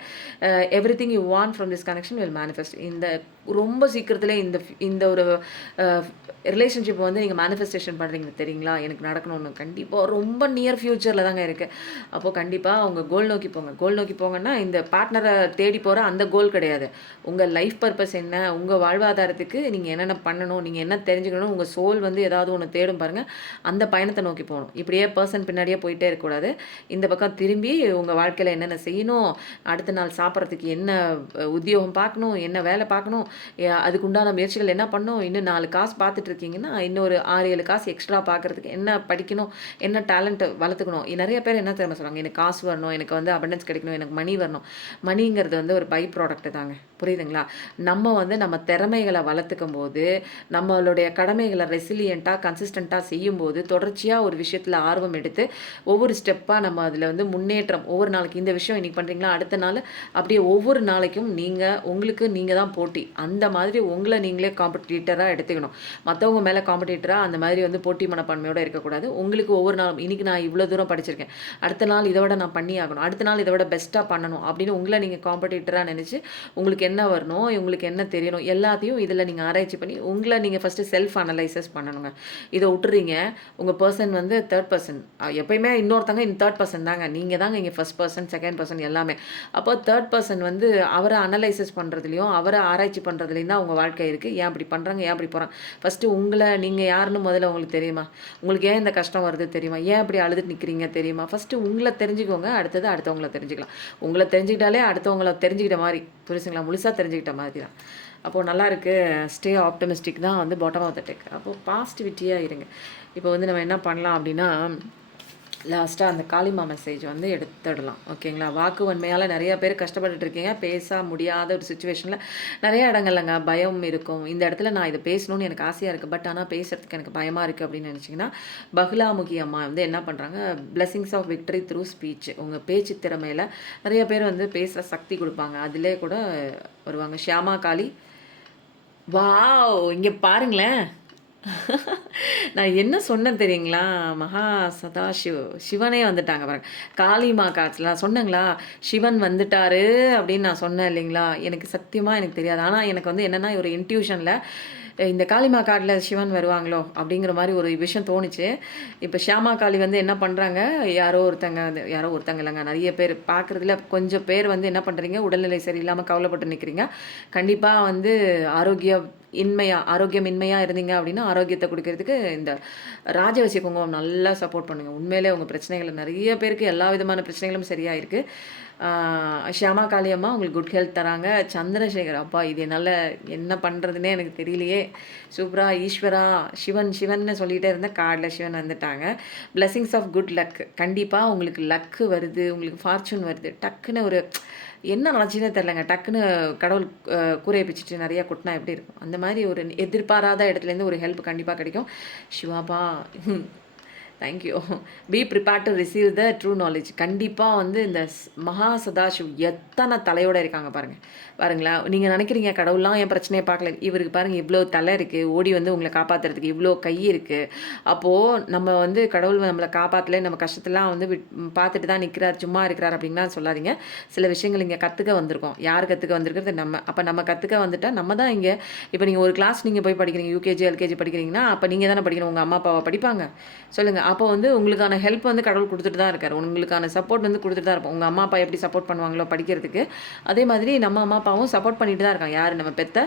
Everything you want from this connection will manifest. ரொம்ப சீக்கிரத்தில் இந்த ஒரு ரிலேஷன்ஷிப் வந்து நீங்கள் மேனிஃபெஸ்டேஷன் பண்ணுறீங்க தெரியுங்களா? எனக்கு நடக்கணும்னு கண்டிப்பாக ரொம்ப நியர் ஃப்யூச்சரில் தாங்க இருக்குது. அப்போது கண்டிப்பாக உங்கள் கோல் நோக்கி போங்க. கோல் நோக்கி போங்கன்னா இந்த பார்ட்னரை தேடி போகிற அந்த கோல் கிடையாது. உங்கள் லைஃப் பர்பஸ் என்ன, உங்கள் வாழ்வாதாரத்துக்கு நீங்கள் என்னென்ன பண்ணணும், நீங்கள் என்ன தெரிஞ்சுக்கணும், உங்கள் சோல் வந்து ஏதாவது ஒன்று தேடும் பாருங்கள், அந்த பயணத்தை நோக்கி போகணும். இப்படியே பர்சன் பின்னாடியே போயிட்டே இருக்கக்கூடாது. இந்த பக்கம் திரும்பி உங்கள் வாழ்க்கையில் என்னென்ன செய்யணும், அடுத்த நாள் சாப்பிட்றதுக்கு என்ன உத்தியோகம் பார்க்கணும், என்ன வேலை பார்க்கணும், அதுக்குண்டான முயற்சிகள் என்ன பண்ணணும், இன்னும் 4 காசு பார்த்துட்டு இருக்கீங்கன்னா இன்னொரு 6-7 காசு எக்ஸ்ட்ரா பார்க்குறதுக்கு என்ன படிக்கணும், என்ன டேலண்ட் வளர்த்துக்கணும். நிறைய பேர் என்ன தெரியுமா சொல்லுவாங்க, எனக்கு காசு வரணும், எனக்கு வந்து அபண்டன்ஸ் கிடைக்கணும், எனக்கு மணி வரணும். மணிங்கிறது வந்து ஒரு பை ப்ராடக்ட் தாங்க, புரியுதுங்களா? நம்ம வந்து நம்ம திறமைகளை வளர்த்துக்கும் போது, நம்மளுடைய கடமைகளை ரெசிலியண்ட்டாக கன்சிஸ்டண்ட்டாக செய்யும்போது, தொடர்ச்சியாக ஒரு விஷயத்தில் ஆர்வம் எடுத்து ஒவ்வொரு ஸ்டெப்பாக நம்ம அதில் வந்து முன்னேற்றம், ஒவ்வொரு நாளைக்கு இந்த விஷயம் இன்றைக்கி பண்ணுறீங்களா, அடுத்த நாள் அப்படியே ஒவ்வொரு நாளைக்கும் நீங்கள் தான் போட்டி. அந்த மாதிரி உங்களை நீங்களே காம்படிட்டராக எடுத்துக்கணும். மற்றவங்க மேலே காம்படிட்டராக அந்த மாதிரி வந்து போட்டி மனப்பான்மையோடு இருக்கக்கூடாது. உங்களுக்கு ஒவ்வொரு நாளும் இன்றைக்கி நான் இவ்வளோ தூரம் படிச்சிருக்கேன், அடுத்த நாள் இதை விட நான் பண்ணி ஆகணும், அடுத்த நாள் இதை விட பெஸ்ட்டாக பண்ணணும் அப்படின்னு உங்களை நீங்கள் காம்படிட்டராக நினச்சி உங்களுக்கு என்ன வரணும், உங்களுக்கு என்ன தெரியணும், எல்லாத்தையும் இதில் நீங்கள் ஆராய்ச்சி பண்ணி உங்களை நீங்கள் ஃபஸ்ட்டு செல்ஃப் அனலைசஸ் பண்ணணுங்க. இதை விட்டுறீங்க. உங்கள் பர்சன் வந்து தேர்ட் பர்சன், எப்பயுமே இன்னொருத்தங்க தேர்ட் பர்சன் தாங்க, நீங்கள் தாங்க இங்கே ஃபஸ்ட் பர்சன் செகண்ட் பர்சன் எல்லாமே. அப்போ தேர்ட் பர்சன் வந்து அவரை அனலைசஸ் பண்ணுறதுலையும் அவரை ஆராய்ச்சி பண்ணுறதுலையும் தான் உங்கள் வாழ்க்கை இருக்குது. ஏன் அப்படி பண்ணுறாங்க, ஏன் அப்படி போகிறாங்க, ஃபஸ்ட்டு உங்களை நீங்கள் யாருன்னு முதல்ல உங்களுக்கு தெரியுமா? உங்களுக்கு ஏன் இந்த கஷ்டம் வருது தெரியுமா? ஏன் அப்படி அழுதுட்டு நிற்கிறீங்க தெரியுமா? ஃபஸ்ட்டு உங்களை தெரிஞ்சுக்கோங்க, அடுத்தது அடுத்தவங்களை தெரிஞ்சுக்கலாம். உங்களை தெரிஞ்சுக்கிட்டாலே அடுத்தவங்களை தெரிஞ்சுக்கிட்ட மாதிரி, புரிசுங்களா? முழுசாக தெரிஞ்சுக்கிட்ட மாதிரி தான். அப்போது நல்லா இருக்குது. ஸ்டே ஆப்டமிஸ்டிக் தான் வந்து பாட்டம் ஆஃப் த டெக். அப்போது பாசிட்டிவிட்டியாக இருங்க. இப்போ வந்து நம்ம என்ன பண்ணலாம் அப்படின்னா, லாஸ்ட்டாக அந்த காளிமா மெசேஜ் வந்து எடுத்துடலாம். ஓகேங்களா? வாக்கு வன்மையால் நிறையா பேர் கஷ்டப்பட்டுட்டு இருக்கீங்க. பேச முடியாத ஒரு சுச்சுவேஷனில் நிறைய இடங்கள்லங்க பயம் இருக்கும். இந்த இடத்துல நான் இதை பேசணும்னு எனக்கு ஆசையாக இருக்குது, பட் ஆனால் பேசுகிறதுக்கு எனக்கு பயமாக இருக்குது அப்படின்னு நினச்சிங்கன்னா, பகுலாமுகி அம்மா வந்து என்ன பண்ணுறாங்க, blessings of victory through speech, உங்கள் பேச்சு திறமையில் நிறைய பேர் வந்து பேசுகிற சக்தி கொடுப்பாங்க. அதிலே கூட வருவாங்க. ஷியாமா காளி, வாவ், இங்கே பாருங்களேன். நான் என்ன சொன்னேன் தெரியுங்களா? மகா சிவனே வந்துட்டாங்க பாருங்க. காளிமா காட்சியில் நான் சொன்னேங்களா, சிவன் வந்துட்டாரு அப்படின்னு நான் சொன்னேன் இல்லைங்களா? எனக்கு சத்தியமாக எனக்கு தெரியாது. ஆனால் எனக்கு வந்து என்னென்னா ஒரு இன்ட்யூஷனில் இந்த காளிமா கார்டில் சிவன் வருவாங்களோ அப்படிங்கிற மாதிரி ஒரு விஷயம் தோணுச்சு. இப்போ ஷியாமா காளி வந்து என்ன பண்ணுறாங்க, யாரோ ஒருத்தங்க இல்லைங்க, நிறைய பேர் பார்க்குறதுல கொஞ்சம் பேர் வந்து என்ன பண்ணுறீங்க, உடல்நிலை சரியில்லாமல் கவலைப்பட்டு நிற்கிறீங்க. கண்டிப்பாக வந்து ஆரோக்கியமின்மையாக இருந்தீங்க அப்படின்னா ஆரோக்கியத்தை கொடுக்கறதுக்கு இந்த ராஜவசி குங்குமம் நல்லா சப்போர்ட் பண்ணுங்க. உண்மையிலே உங்கள் பிரச்சனைகள் நிறைய பேருக்கு எல்லா விதமான பிரச்சனைகளும் சரியாயிருக்கு. ஷியாமா காளி அம்மா உங்களுக்கு குட் ஹெல்த் தராங்க. சந்திரசேகர் அப்பா, இது என்னால் என்ன பண்ணுறதுனே எனக்கு தெரியலையே. சூப்பரா ஈஸ்வரா சிவன்னு சொல்லிகிட்டே இருந்தேன், கார்டில் சிவன் வந்துட்டாங்க. Blessings of good luck. கண்டிப்பாக உங்களுக்கு லக்கு வருது, உங்களுக்கு ஃபார்ச்சூன் வருது. டக்குன்னு ஒரு என்ன நினச்சினே தெரிலங்க, டக்குன்னு கடவுள் கூரையை பிச்சுட்டு நிறையா கொட்டினா எப்படி இருக்கும், அந்த மாதிரி ஒரு எதிர்பாராத இடத்துலேருந்து ஒரு ஹெல்ப் கண்டிப்பாக கிடைக்கும். சிவாப்பா thank you. Be prepare to receive the true knowledge. கண்டிப்பாக வந்து இந்த மகா சதாசிவ் எத்தனை தலையோடு இருக்காங்க பாருங்களேன். நீங்கள் நினைக்கிறீங்க கடவுள்லாம் என் பிரச்சனையை பார்க்கல, இவருக்கு பாருங்கள் இவ்வளோ தலை இருக்குது, ஓடி வந்து உங்களை காப்பாற்றுறதுக்கு இவ்வளோ கை இருக்குது. அப்போது நம்ம வந்து கடவுள் நம்மளை காப்பாற்றல, நம்ம கஷ்டத்தெல்லாம் வந்து பார்த்துட்டு தான் நிற்கிறார், சும்மா இருக்கிறார் அப்படின்னா சொல்லாதீங்க. சில விஷயங்கள் இங்கே கற்றுக்க வந்திருக்கோம். யார் கற்றுக்க வந்திருக்கிறது? நம்ம. அப்போ நம்ம கற்றுக்க வந்துட்டால் நம்ம தான் இங்கே. இப்போ நீங்கள் ஒரு கிளாஸ் நீங்கள் போய் படிக்கிறீங்க, யூகேஜி எல்கேஜி படிக்கிறீங்கன்னா அப்போ நீங்கள் தானே படிக்கணும், உங்கள் அம்மா அப்பாவை படிப்பாங்க சொல்லுங்கள். அப்போ வந்து உங்களுக்கான ஹெல்ப் வந்து கடவுள் கொடுத்துட்டு தான் இருக்கார், உங்களுக்கான சப்போர்ட் வந்து கொடுத்துட்டு தான் இருப்போம். உங்கள் அம்மா அப்பா எப்படி சப்போர்ட் பண்ணுவாங்களோ படிக்கிறதுக்கு, அதே மாதிரி நம்ம அம்மா அப்பாவும் சப்போர்ட் பண்ணிட்டு தான் இருக்காங்க. யார்? நம்ம பெத்த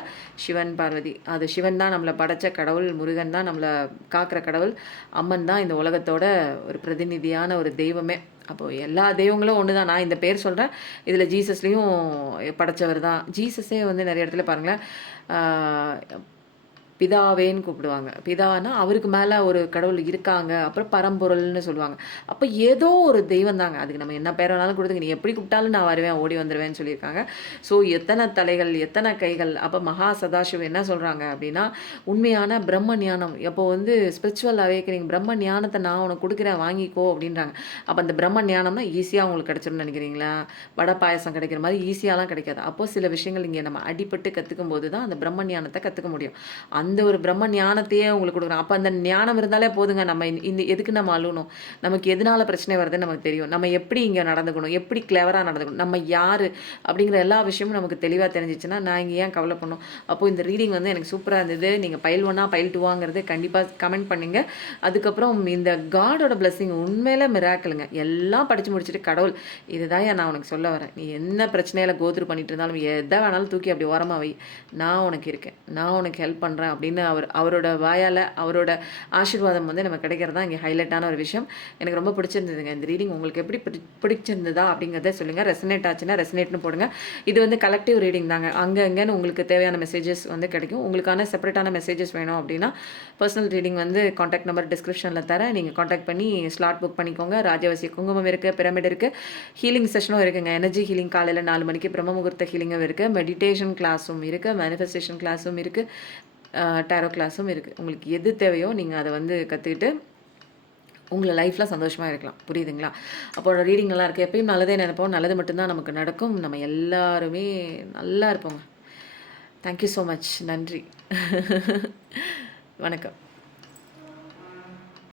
சிவன் பார்வதி. அது சிவன் தான் நம்மளை படைத்த கடவுள், முருகன் தான் நம்மளை காக்கிற கடவுள், அம்மன் தான் இந்த உலகத்தோட ஒரு பிரதிநிதியான ஒரு தெய்வமே. அப்போது எல்லா தெய்வங்களும் ஒன்று தான். நான் இந்த பேர் சொல்கிறேன், இதில் ஜீசஸ்லேயும் படைத்தவர் தான். ஜீசஸே வந்து நிறைய இடத்துல பாருங்களேன் பிதாவேன்னு கூப்பிடுவாங்க. பிதானா அவருக்கு மேலே ஒரு கடவுள் இருக்காங்க, அப்புறம் பரம்பொருள்னு சொல்லுவாங்க. அப்போ ஏதோ ஒரு தெய்வம் தாங்க, அதுக்கு நம்ம என்ன பேர் வேணாலும் கொடுத்துங்க, நீ எப்படி கூப்பிட்டாலும் நான் வருவேன், ஓடி வந்துடுவேன்னு சொல்லியிருக்காங்க. ஸோ எத்தனை தலைகள், எத்தனை கைகள். அப்போ மகா சதாசிவ் என்ன சொல்கிறாங்க அப்படின்னா, உண்மையான பிரம்ம ஞானம். அப்போ வந்து ஸ்பிரிச்சுவல் அவேக்கனிங், பிரம்ம ஞானத்தை நான் உனக்கு கொடுக்குறேன், வாங்கிக்கோ அப்படின்றாங்க. அப்போ அந்த பிரம்ம ஞானம்னா ஈஸியாக உங்களுக்கு கிடச்சிரும்னு நினைக்கிறீங்களா? வடை பாயசம் கிடைக்கிற மாதிரி ஈஸியாலாம் கிடைக்காது. அப்போது சில விஷயங்கள் இங்கே நம்ம அடிபட்டு கற்றுக்கும் போது தான் அந்த பிரம்ம ஞானத்தை கற்றுக்க முடியும். அந்த ஒரு பிரம்ம ஞானத்தையே உங்களுக்கு கொடுக்குறோம். அப்போ அந்த ஞானம் இருந்தாலே போதுங்க. நம்ம இந்த எதுக்கு நம்ம அழுகணும், நமக்கு எதனால பிரச்சனை வருதுன்னு நமக்கு தெரியும். நம்ம எப்படி இங்கே நடந்துக்கணும், எப்படி கிளவராக நடந்துக்கணும், நம்ம யார் அப்படிங்கிற எல்லா விஷயமும் நமக்கு தெளிவாக தெரிஞ்சிச்சுன்னா நான் இங்கே ஏன் கவலை பண்ணணும். அப்போது இந்த ரீடிங் வந்து எனக்கு சூப்பராக இருந்தது. நீங்கள் பைல் 1 பைல் 2 கண்டிப்பாக கமெண்ட் பண்ணுங்க. அதுக்கப்புறம் இந்த காடோட பிளெஸிங் உண்மையில மிராக்கிளுங்க. எல்லாம் படித்து முடிச்சுட்டு கடவுள் இதுதான் நான் உனக்கு சொல்ல வரேன், நீ என்ன பிரச்சனையில் கோத்ரூ பண்ணிட்டு இருந்தாலும் எதை வேணாலும் தூக்கி அப்படி ஓரமாக வை, நான் உனக்கு இருக்கேன், நான் உனக்கு ஹெல்ப் பண்ணுறேன் அப்படின்னு அவரோட வாயால் அவரோட ஆசீர்வாதம் வந்து நம்ம கிடைக்கிறதா இங்கே ஹைலைட்டான ஒரு விஷயம். எனக்கு ரொம்ப பிடிச்சிருந்ததுங்க இந்த ரீடிங். உங்களுக்கு எப்படி பிடிச்சிருந்ததா அப்படிங்கிறத சொல்லுங்கள். ரெசனேட் ஆச்சுன்னா ரெசனேட்னு போடுங்க. இது வந்து கலெக்டிவ் ரீடிங் தாங்க. அங்கன்னு உங்களுக்கு தேவையான மெசேஜஸ் வந்து கிடைக்கும். உங்களுக்கான செப்பரேட்டான மெசேஜஸ் வேணும் அப்படின்னா பர்சனல் ரீடிங் வந்து காண்டாக்ட் நம்பர் டிஸ்கிரிப்ஷனில் தரேன், நீங்கள் காண்டாக்ட் பண்ணி ஸ்லாட் புக் பண்ணிக்கோங்க. ராஜவசி குங்குமம் இருக்குது, பிரமிட் இருக்குது, ஹீலிங் செஷனும் இருக்குங்க. எனர்ஜி ஹீலிங் காலையில் 4 மணிக்கு, பிரம்ம முகூர்த்த ஹீலிங்கும் இருக்குது, மெடிடேஷன் கிளாஸும் இருக்குது, மேனிஃபெஸ்டேஷன் கிளாஸும் இருக்குது, டேரோ கிளாஸும் இருக்குது. உங்களுக்கு எது தேவையோ நீங்கள் அதை வந்து கற்றுக்கிட்டு உங்களை லைஃப்பில் சந்தோஷமாக இருக்கலாம். புரியுதுங்களா? அப்போது ரீடிங் நல்லா இருக்குது. எப்பயும் நல்லதே நினைப்போம், நல்லது மட்டும்தான் நமக்கு நடக்கும். நம்ம எல்லாருமே நல்லா இருப்போங்க. Thank you so much. நன்றி. வணக்கம்.